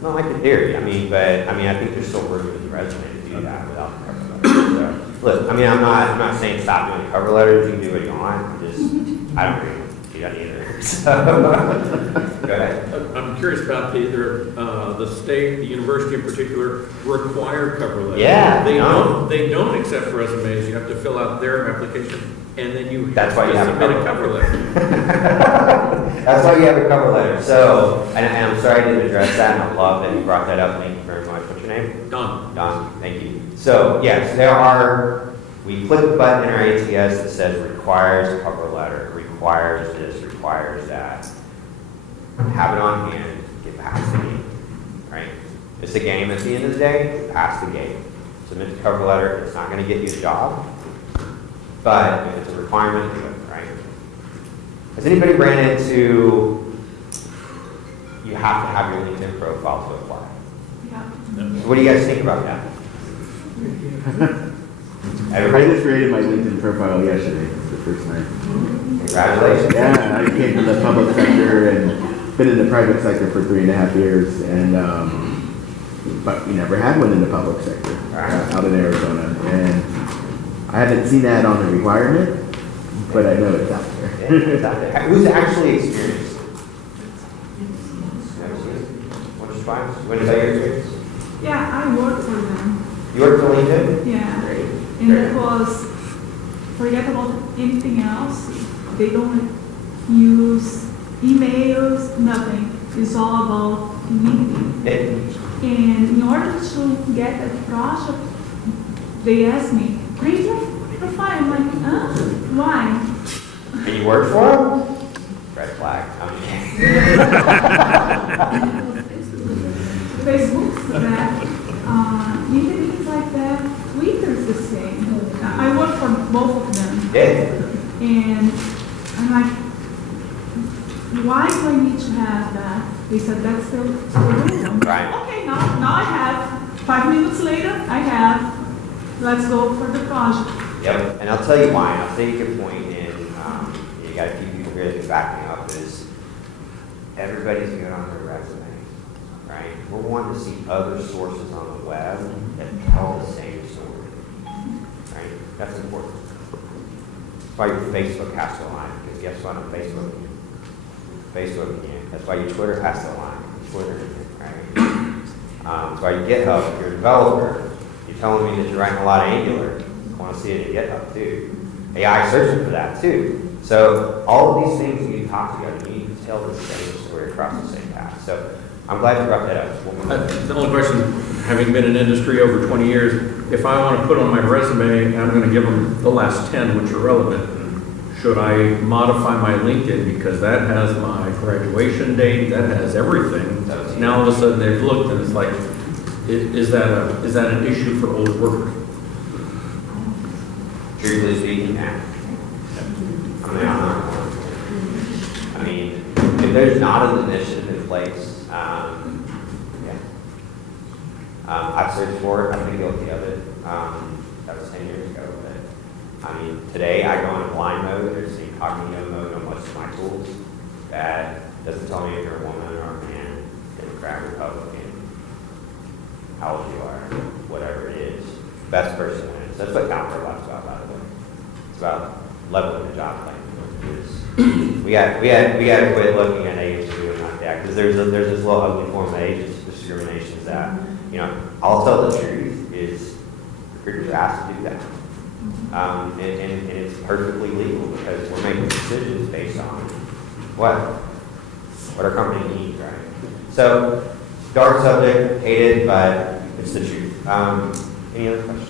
No, I can hear you. I mean, I think there's still room in the resume to do that without the cover letter. So, look, I mean, I'm not saying stop doing cover letters. You can do what you want. I don't really do that either. So, go ahead. I'm curious about the state, the university in particular, require cover letters. Yeah, They don't accept resumes. You have to fill out their application, and then you That's have why you to have a submit a cover cover letter. That's why you have a cover letter. So, and I'm sorry I didn't address that, and I love that you brought that up. Thank you very much. What's your name? Done. Don, thank you. So, yes, we click the button in our ATS that says requires cover letter, requires this, requires that. Have it on hand, get past the game, right? It's a game at the end of the day, pass the game. Submit the cover letter, it's not gonna get you a job, but if it's a requirement, do it, right? Has anybody ran into, you have to have your LinkedIn profile to apply? Yeah. What do you guys think about that? I Everybody, just created my LinkedIn profile yesterday, for the first time. congratulations. Yeah, I came from the public sector and been in the private sector for 3.5 years, and but we never had one in the public sector out in Arizona, and I haven't seen that on the requirement, but I know it's out there. Yeah, it's out there. Who's actually experienced? What is fine? What is that your experience? Yeah, I work for them. You work for LinkedIn? Yeah. Great. And because forget about anything else, they don't use emails, nothing. It's all about community. And in order to get a project, they asked me, create your profile. I'm like, why? And you work for them? Red flag. Facebook's that, even things like that, Twitter's the same. I work for both of them. Yeah. And I'm like, why do I need to have that? They said, that's the rule. Right. Okay, now I have, 5 minutes later, I have, let's go for the project. Yep. And I'll tell you why. And I'll take a point in, you got a few people here that can back me up, is everybody's good on their resume, right? We're wanting to see other sources on the web that tell the same story, right? That's important. That's why your Facebook has to align, because guess what, on Facebook can't. That's why your Twitter has to align. Twitter, right? That's why your GitHub, if you're a developer, you're telling me that you're writing a lot of Angular. I want to see it in GitHub too. AI searching for that too. So all of these things need to talk together. You need to tell the same story across the same path. So I'm glad you brought that up. The only question, having been in industry over 20 years, if I want to put on my resume, I'm going to give them the last 10 which are relevant. Should I modify my LinkedIn because that has my graduation date, that has everything? Now all of a sudden they've looked and it's like, is that an issue for old workers? Truthfully speaking, yeah. I mean, if there's not an initiative in place, yeah. I've searched for it, I've been guilty of it. That was 10 years ago, but I mean, today I go in blind mode, there's incognito mode on most of my tools. That doesn't tell me if you're a woman or a man, Democrat, Republican, how old you are, whatever it is. Best person wins. That's what Counter Life's about, by the way. It's about leveling the job playing field. We got to quit looking at age and doing like that, because there's this little ugly form of age discrimination that, you know, I'll tell the truth is recruiters are asked to do that. And it's perfectly legal because we're making decisions based on what our company needs, right? So, dark subject, hated, but it's the truth. Any other questions?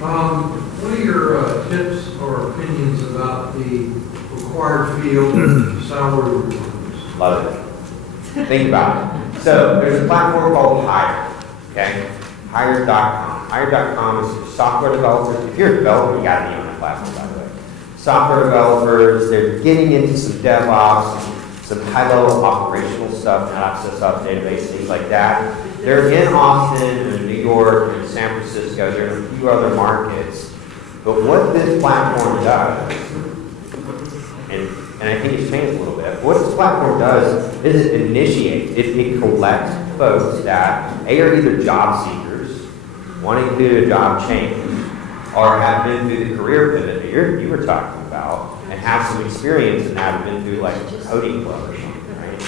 What are your tips or opinions about the required field salary requirements? Love it. Think about it. So there's a platform called Hire, okay? Hire.com. Hire.com is software developers. If you're a developer, you gotta be on that platform, by the way. Software developers, they're getting into some DevOps. some high-level operational stuff, access stuff, database, things like that. They're in Austin, and New York, and San Francisco, there are a few other markets. But what this platform does, and I think it's changed a little bit, what this platform does is it initiates, it collects folks that are either job seekers, wanting to do a job change, or have been through the career pivot that you were talking about, and have some experience in that, have been through like a coding club or something, right?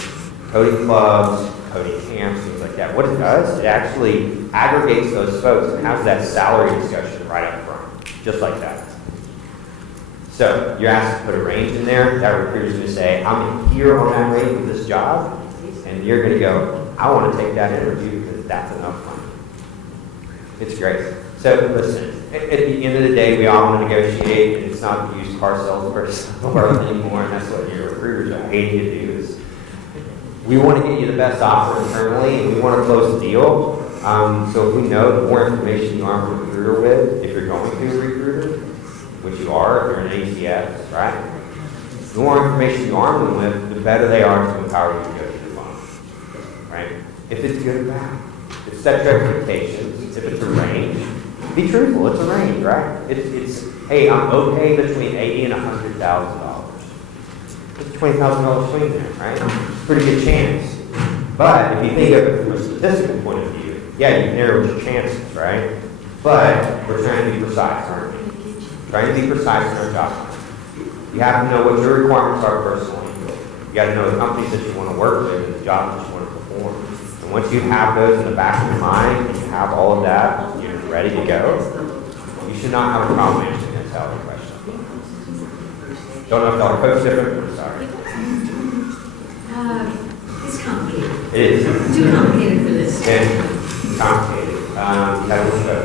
Coding clubs, coding camps, things like that. What it does, it actually aggregates those folks and has that salary discussion right up front, just like that. So you're asked to put a range in there. That recruiter's going to say, I'm here on that range with this job, and you're going to go, I want to take that interview because that's enough money. It's great. So listen, at the end of the day, we all want to negotiate, and it's not the used car salesperson anymore, and that's what your recruiters are paying you to do. Is we want to get you the best offer internally, and we want to close the deal. So if we know the more information you arm a recruiter with, if you're going to a recruiter, which you are, if you're an ACS, right? The more information you arm them with, the better they are to empower you to go through the phone, right? If it's good or bad, if set your expectations, if it's a range, be truthful, it's a range, right? It's hey, I'm okay between $80,000 and $100,000. It's a $20,000 swing there, right? Pretty good chance. But if you think of it from a statistical point of view, yeah, you narrow your chances, right? But we're trying to be precise, aren't we? Trying to be precise in our job. You have to know what your requirements are personally. You got to know the companies that you want to work with and the jobs that you want to perform. And once you have those in the back of your mind and you have all of that, you're ready to go, you should not have a problem answering that salary question. Don't know if y'all coach different, I'm sorry. It's complicated. It is. Too complicated for this. And complicated. That was good.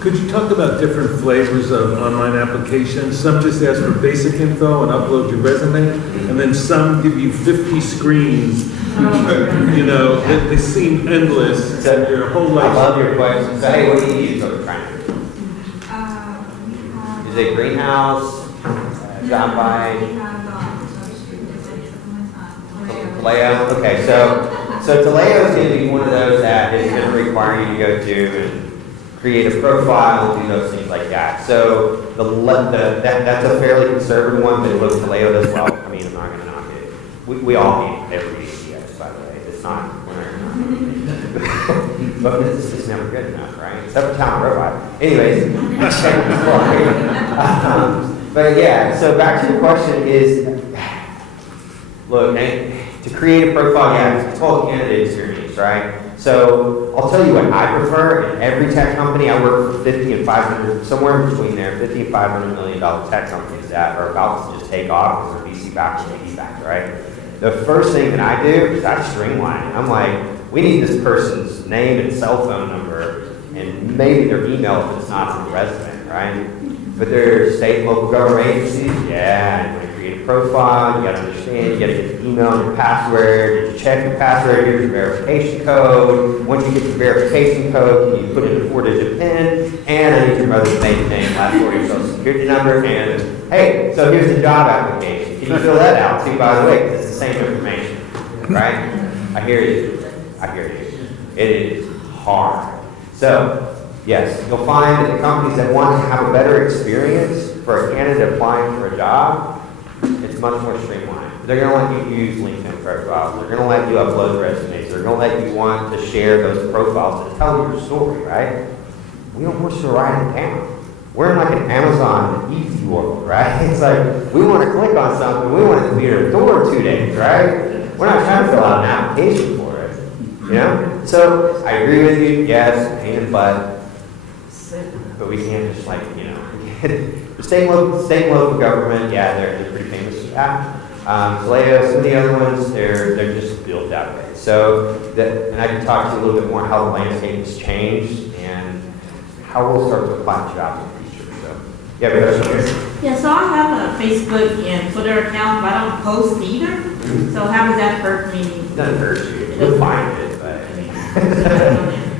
Could you talk about different flavors of online applications? Some just ask for basic info and upload your resume, and then some give you 50 screens. You know, they seem endless. So, Your whole life. I love your question. So, hey, what do you use over trying to do? Is it greenhouse? Job by? Taleo? Okay, so Taleo is going to be one of those that is going to require you to go to and create a profile, do those things like that. So that's a fairly conservative one, but it looks Taleo does well. I mean, I'm not going to knock it. We all need every ACS, by the way. It's not, we're not but it's never good enough, right? Except for Talent Robot. Anyways, but yeah, so back to your question is, look, to create a profile, yeah, it's called candidate experience, right? So I'll tell you what I prefer. In every tech company, I work for 50 and 500, somewhere in between there, 50 and $500 million tech companies that are about to just take off because they're VC backed and PE backed, right? The first thing that I do is I streamline it. I'm like, we need this person's name and cell phone number and maybe their email if it's not on the resume, right? But they're state and local government agencies, yeah, and when you create a profile, you gotta understand, you gotta get the email and your password, you check your password, here's your verification code. Once you get your verification code, you put in a 4-digit PIN, and I need your mother's maiden name, last 4 of your social security number, and hey, so here's the job application. Can you fill that out too, by the way, because it's the same information, right? I hear you. It is hard. So, yes, you'll find that the companies that want to have a better experience for a candidate applying for a job, it's much more streamlined. They're going to let you use LinkedIn profiles. They're going to let you upload resumes. They're going to let you want to share those profiles to tell your story, right? We don't want you to write it down. We're in like an Amazon easy world, right? It's like, we want to click on something. We want it to be at our door 2 days, right? We're not trying to fill out an application for it, you know? So I agree with you. Yes, pain in the butt. But we can't just like, you know, the state and local government, yeah, they're pretty famous for that. Taleo, some of the other ones, they're just built that way. So, and I can talk to you a little bit more how the landscape has changed and how we'll start to apply jobs in the future. So, yeah, we got some. Yeah, so I have a Facebook and Twitter account, but I don't post either. So how does that hurt me? It doesn't hurt you. You'll find it, but I mean.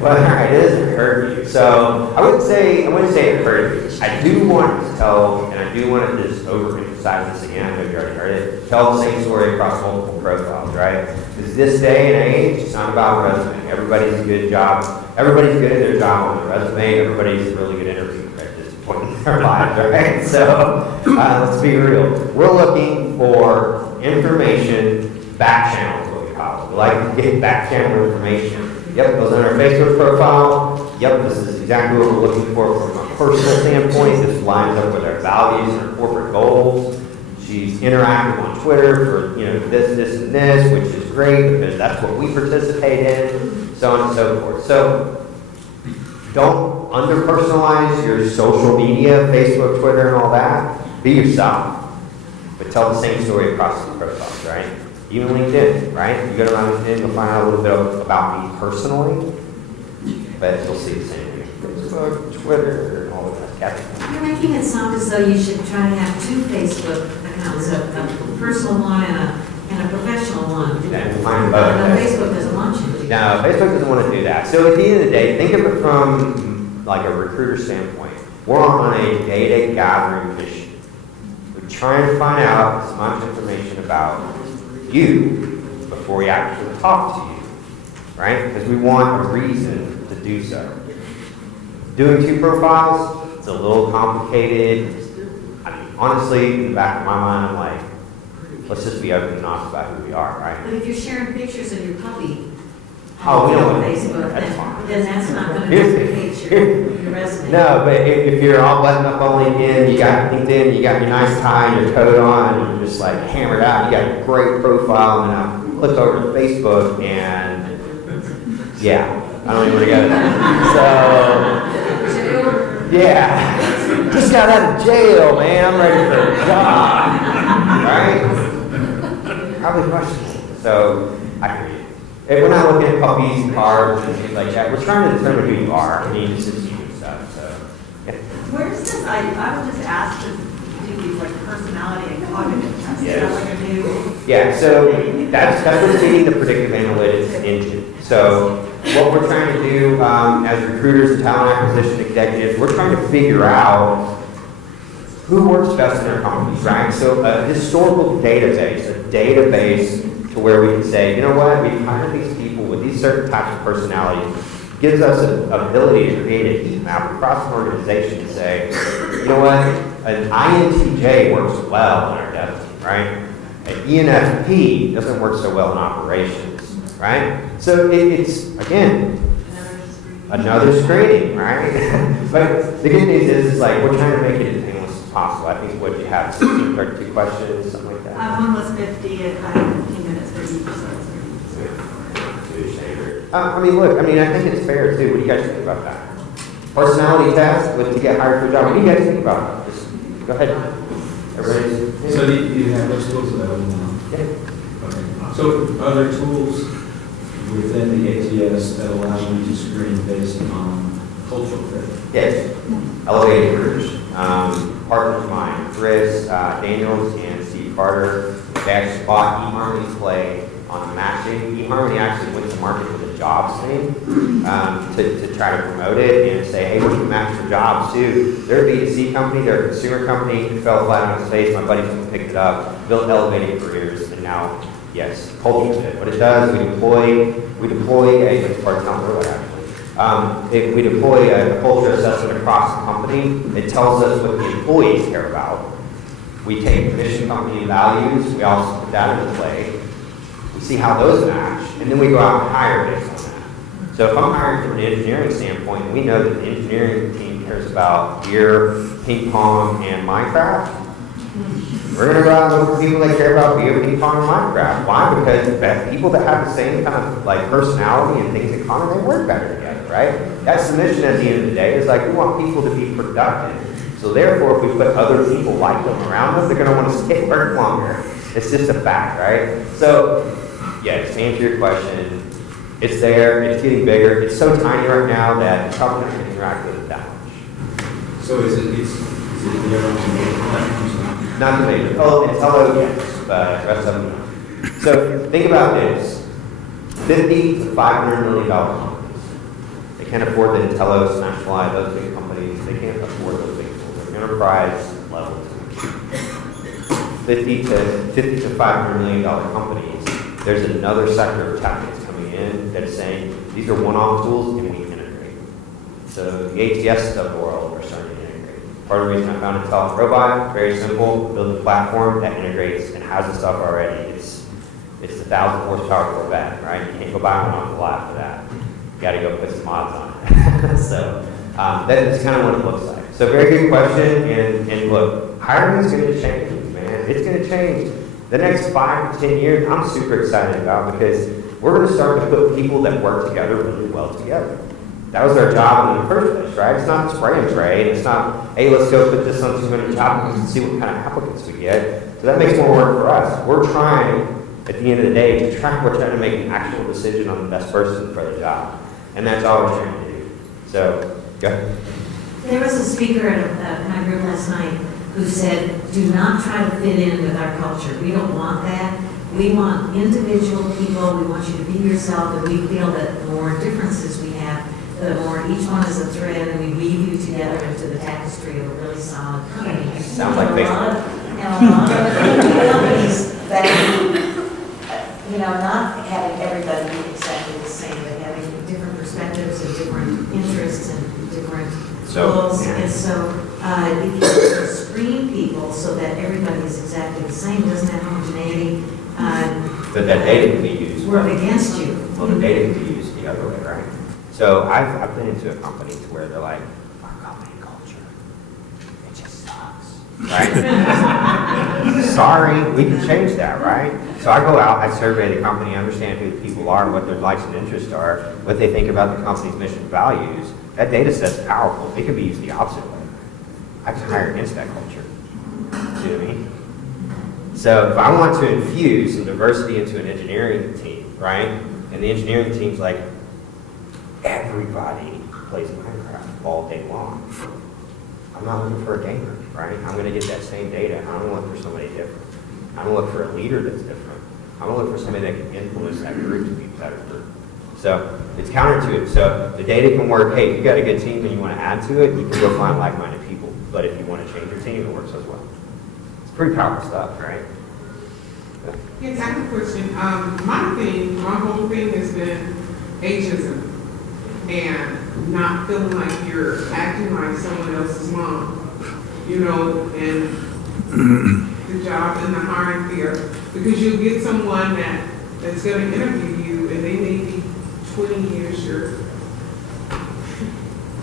Well, it doesn't hurt you. So I wouldn't say it hurt you. I do want to tell, and I do want to just overemphasize emphasize this again, I know you already heard it, tell the same story across multiple profiles, right? Because this day and age, it's not about resume. Everybody's a good job. Everybody's good at their job on their resume. Everybody's a really good interview at this point in their lives, right? So let's be real. We're looking for information, back channel is what we call it. We like to get back channel information. Yep, it goes on our Facebook profile. Yep, this is exactly what we're looking for from a personal standpoint. This lines up with our values and our corporate goals. She's interactive on Twitter for, this, and this, which is great because that's what we participate in, so on and so forth. So don't under-personalize your social media, Facebook, Twitter, and all that. Be yourself, but tell the same story across the profiles, right? Even LinkedIn, right? You go to my LinkedIn, you'll find out a little bit about me personally, but you'll see the same thing. Facebook, Twitter, and all of that. You're making it sound as though you should try to have two Facebook accounts, a personal one and a professional one. And we'll find No, both. Facebook doesn't want you to. No, Facebook doesn't want to do that. So at the end of the day, think of it from like a recruiter standpoint. We're on a data gathering mission. We're trying to find out as much information about you before we actually talk to you, right? Because we want a reason to do so. Doing two profiles, it's a little complicated. I mean, honestly, in the back of my mind, I'm like, let's just be open and honest about who we are, right? But if you're sharing pictures of your puppy Oh, we on don't. Facebook, That's fine. then that's not going to Here's- duplicate your resume. No, but if you're all buttoned up on LinkedIn, you got LinkedIn, you got your nice tie and your coat on, and you're just like hammered out, you got a great profile, and I click over to Facebook, and yeah, I don't even want to go there. So, yeah, just got out of jail, man, I'm ready for a job, right? Probably questionable. So, I hear you. If we're not looking at puppies and cars and things like that, we're trying to determine who you are. I mean, it's just human stuff, so. Yeah. Where's this, I was just asked to do these like personality and cognitive tests. Is that like a new? Yeah, so that's what's feeding the predictive analytics engine. So what we're trying to do as recruiters and talent acquisition executives, we're trying to figure out who works best in our companies, right? So a historical database, a database to where we can say, you know what, we've hired these people with these certain types of personalities, gives us an ability to create a heat map across an organization and say, you know what, an INTJ works well in our dev team, right? An ENFP doesn't work so well in operations, right? So it's, again, another screening, right? But the good news is like, we're trying to make it as painless as possible. I think what you have, 16, 32 questions, something like that. One was 50, I had 15 minutes for each, so it's I mean, look, I think it's fair too. What do you guys think about that? Personality test to get hired for a job. What do you guys think about it? Just go ahead. Everybody's. So do you have those tools available now? Yeah. Okay. So are there tools within the ATS that allow you to screen based on cultural fit? Yes. Elevated Careers. Partners of mine, Chris Daniels and Steve Carter, they actually bought eHarmony's play on matching. eHarmony actually went to market with a jobs thing to try to promote it and say, hey, we can match for jobs too. They're a B2C company, they're a consumer company. It fell flat on its face. My buddies picked it up, built Elevated Careers, and now, yes, culture fit. What it does, we deploy a, it's part of not really actually. If we deploy a culture assessment across the company, it tells us what the employees care about. We take mission, company values, we also put that into play. We see how those match, and then we go out and hire based on that. So if I'm hiring from an engineering standpoint, we know that the engineering team cares about beer, ping pong, and Minecraft. We're going to go out and look for people that care about beer, ping pong, and Minecraft. Why? Because people that have the same kind of like personality and things in common, they work better together, right? That's the mission at the end of the day. Is like we want people to be productive. So therefore, if we put other people like them around them, they're going to want to stay work longer. It's just a fact, right? So, yes, to answer your question, it's there. It's getting bigger. It's so tiny right now that it's probably not going to interact with it that much. So is it the other Not the major. Oh, it's hello, yes, but the rest of them, no. So think about this: $50 to $500 million companies. They can't afford the Intello, Smashfly, those big companies. They can't afford those big tools. They're enterprise level. 50 to $500 million companies, there's another sector of tech that's coming in that is saying, these are one-off tools and we integrate. So the ATS of the world are starting to integrate. Part of the reason I founded Talent Robot, very simple, build a platform that integrates and has the stuff already. It's 1,000 horsepower Corvette, right? You can't go buy one off the lot for that. You gotta go put some mods on it. So that's kind of what it looks like. So very good question, and look, hiring is gonna change, man. It's gonna change. The next 5 to 10 years, I'm super excited about because we're gonna start to put people that work together really well together. That was our job in the first place, right? It's not spray and pray. It's not, hey, let's go put this on 200 jobs and see what kind of applicants we get. So that makes more work for us. We're trying, at the end of the day, we're trying to make an actual decision on the best person for the job. And that's all we're trying to do. So, go ahead. There was a speaker at my group last night who said, do not try to fit in with our culture. We don't want that. We want individual people. We want you to be yourself, and we feel that the more differences we have, the more each one is a thread, and we weave you together into the tapestry of a really solid company. Sounds like Facebook. And a lot of companies that, not having everybody be exactly the same, but having different perspectives and different interests and different goals. Yeah. And so, if you screen people so that everybody is exactly the same, doesn't have homogeneity, But that data can be used. work against you. Well, the data can be used the other way, right? So I've been into a company to where they're like, our company culture, it just sucks, right? Sorry, we can change that, right? So I go out, I survey the company, understand who the people are, what their likes and interests are, what they think about the company's mission and values. That data set's powerful. It can be used the opposite way. I can hire against that culture. See what I mean? So if I want to infuse some diversity into an engineering team, right? And the engineering team's like, everybody plays Minecraft all day long. I'm not looking for a gamer, right? I'm gonna get that same data. I'm gonna look for somebody different. I'm gonna look for a leader that's different. I'm gonna look for somebody that can influence that group to be a better group. So it's counterintuitive. So the data can work, hey, if you got a good team and you wanna add to it, you can go find like-minded people. But if you wanna change your team, it works as well. It's pretty powerful stuff, right? Yes, I have a question. My whole thing has been ageism and not feeling like you're acting like someone else's mom, and the job in the hiring field. Because you get someone that's going to interview you and they may be 20 years your.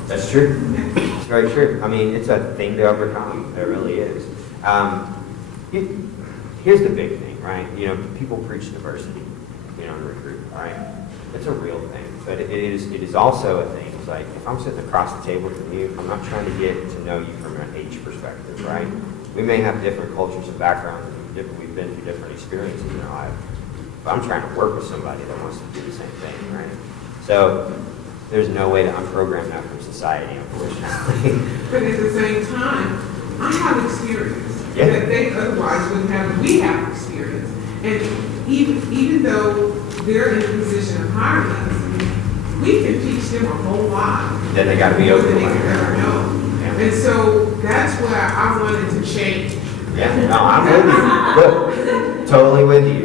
That's true. It's very true. I mean, it's a thing to overcome. It really is. Here's the big thing, right? People preach diversity, in recruitment, right? It's a real thing, but it is also a thing. It's like, if I'm sitting across the table from you, I'm not trying to get to know you from an age perspective, right? We may have different cultures and backgrounds, and we've been through different experiences in our life, but I'm trying to work with somebody that wants to do the same thing, right? So there's no way to unprogram that from society, unfortunately. But at the same time, I have experience Yeah. that they otherwise wouldn't have. We have experience, and even though they're in a position of hiring us, we can teach them a whole lot. Then they got to be more open than to they could ever learning. know. Yeah. And so that's where I wanted to change. Yeah, no, I'm with you. Look, totally with you.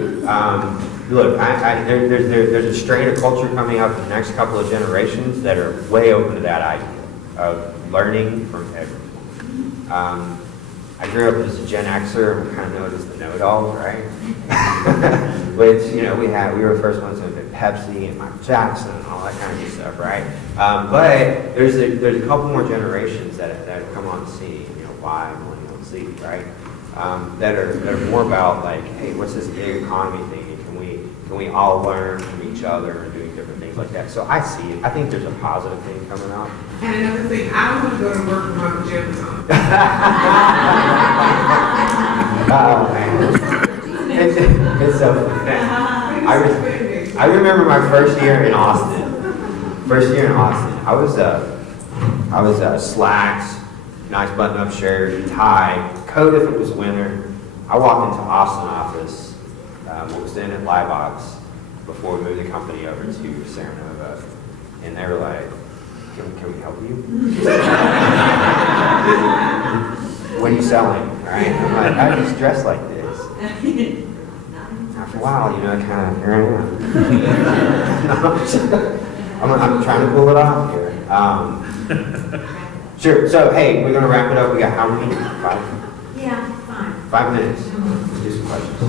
Look, there's a strain of culture coming up in the next couple of generations that are way open to that idea of learning from everyone. I grew up as a Gen Xer, and we're kind of known as the know-it-alls, right? Which, we were the first ones to invent Pepsi and Michael Jackson and all that kind of good stuff, right? But there's a couple more generations that have come on the scene, Y, Millennial, Z, right? That are more about like, hey, what's this gig economy thing? And can we all learn from each other and doing different things like that? So I see it. I think there's a positive thing coming out. And another thing, I don't want to go to work with my pajamas on. Oh man, it's so funny. I remember my first year in Austin. I was slacks, nice button-up shirt, tie, coat if it was winter. I walked into Austin office, what was then at Liveox, before we moved the company over to Serenova, and they were like, "Can we help you?" What are you selling? Right? I'm like, I just dress like this. After a while, you know, kind of, here I am. I'm trying to pull it off here. Sure, so hey, we're gonna wrap it up. We got how many? 5? Yeah, fine. 5 minutes. Let's do some questions.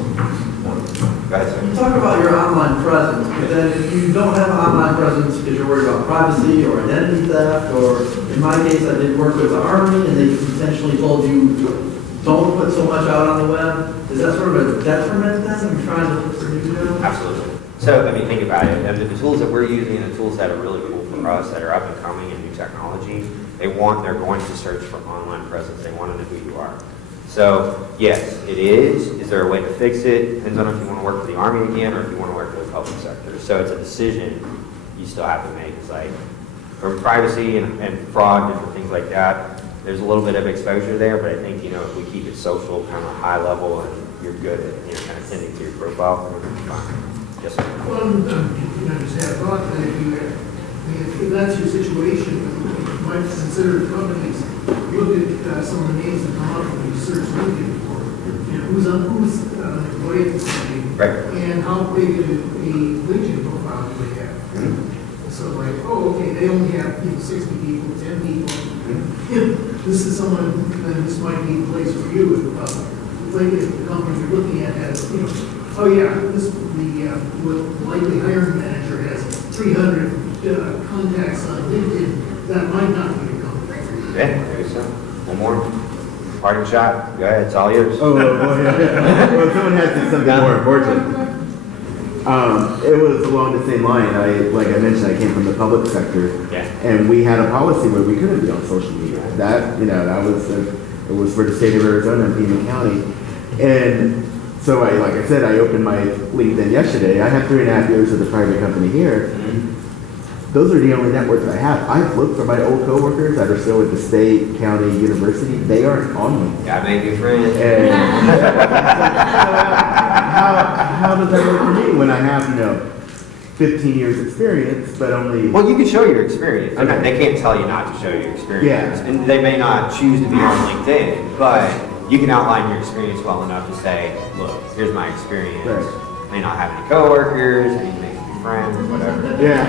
Go ahead, sir. You talk about your online presence, but then if you don't have an online presence because you're worried about privacy or identity theft, or in my case, I did work with the Army and they intentionally told you, don't put so much out on the web. Is that sort of a detriment then? I'm trying to look for new jobs? Absolutely. So, I mean, think about it. The tools that we're using and the tools that are really cool for us that are up and coming and new technology, they're going to search for online presence. They want to know who you are. So, yes, it is. Is there a way to fix it? Depends on if you want to work for the Army again or if you want to work for the public sector. So it's a decision you still have to make. It's like, from privacy and fraud, different things like that, there's a little bit of exposure there, but I think, you know, if we keep it social, kind of high level, and you're good at, you know, kind of tending to your profile, we're going to be fine. Yes, sir. Well, you know, just have thought that if that's your situation, you might consider companies, you look at some of the names that come up when you search LinkedIn for, you know, who's an employee at this company, right, and how big a LinkedIn profile do they have? Mm-hmm. So like, oh, okay, they only have 60 people, 10 people. Mm-hmm. This is someone, then this might be the place for you. Like if the company you're looking at has, you know, oh yeah, the likely hiring manager has 300 contacts on LinkedIn. That might not be a company. Okay, there you go. One more. Parting shot. Go ahead, it's all yours. Oh, well, yeah. Well, someone has to do something more important. It was along the same line. Like I mentioned, I came from the public sector, and we had a policy where we couldn't be on social media. That, you know, it was for the state of Arizona and Pima County. And so like I said, I opened my LinkedIn yesterday. I have 3.5 years with a private company here. Those are the only networks I have. I've looked for my old coworkers that are still at the state, county, university. They aren't on LinkedIn. Gotta make new friends. How does that work for me when I have, 15 years experience, but only... Well, you can show your experience. Okay. They can't tell you not to show your experience. Yeah. And they may not choose to be on LinkedIn, but you can outline your experience well enough to say, look, here's my experience. Right. May not have any coworkers, I need to make some new friends, whatever. Yeah.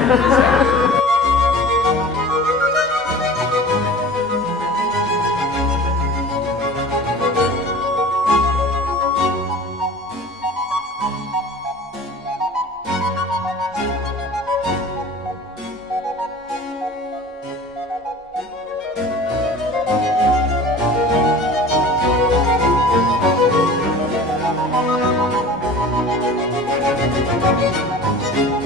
Thank you.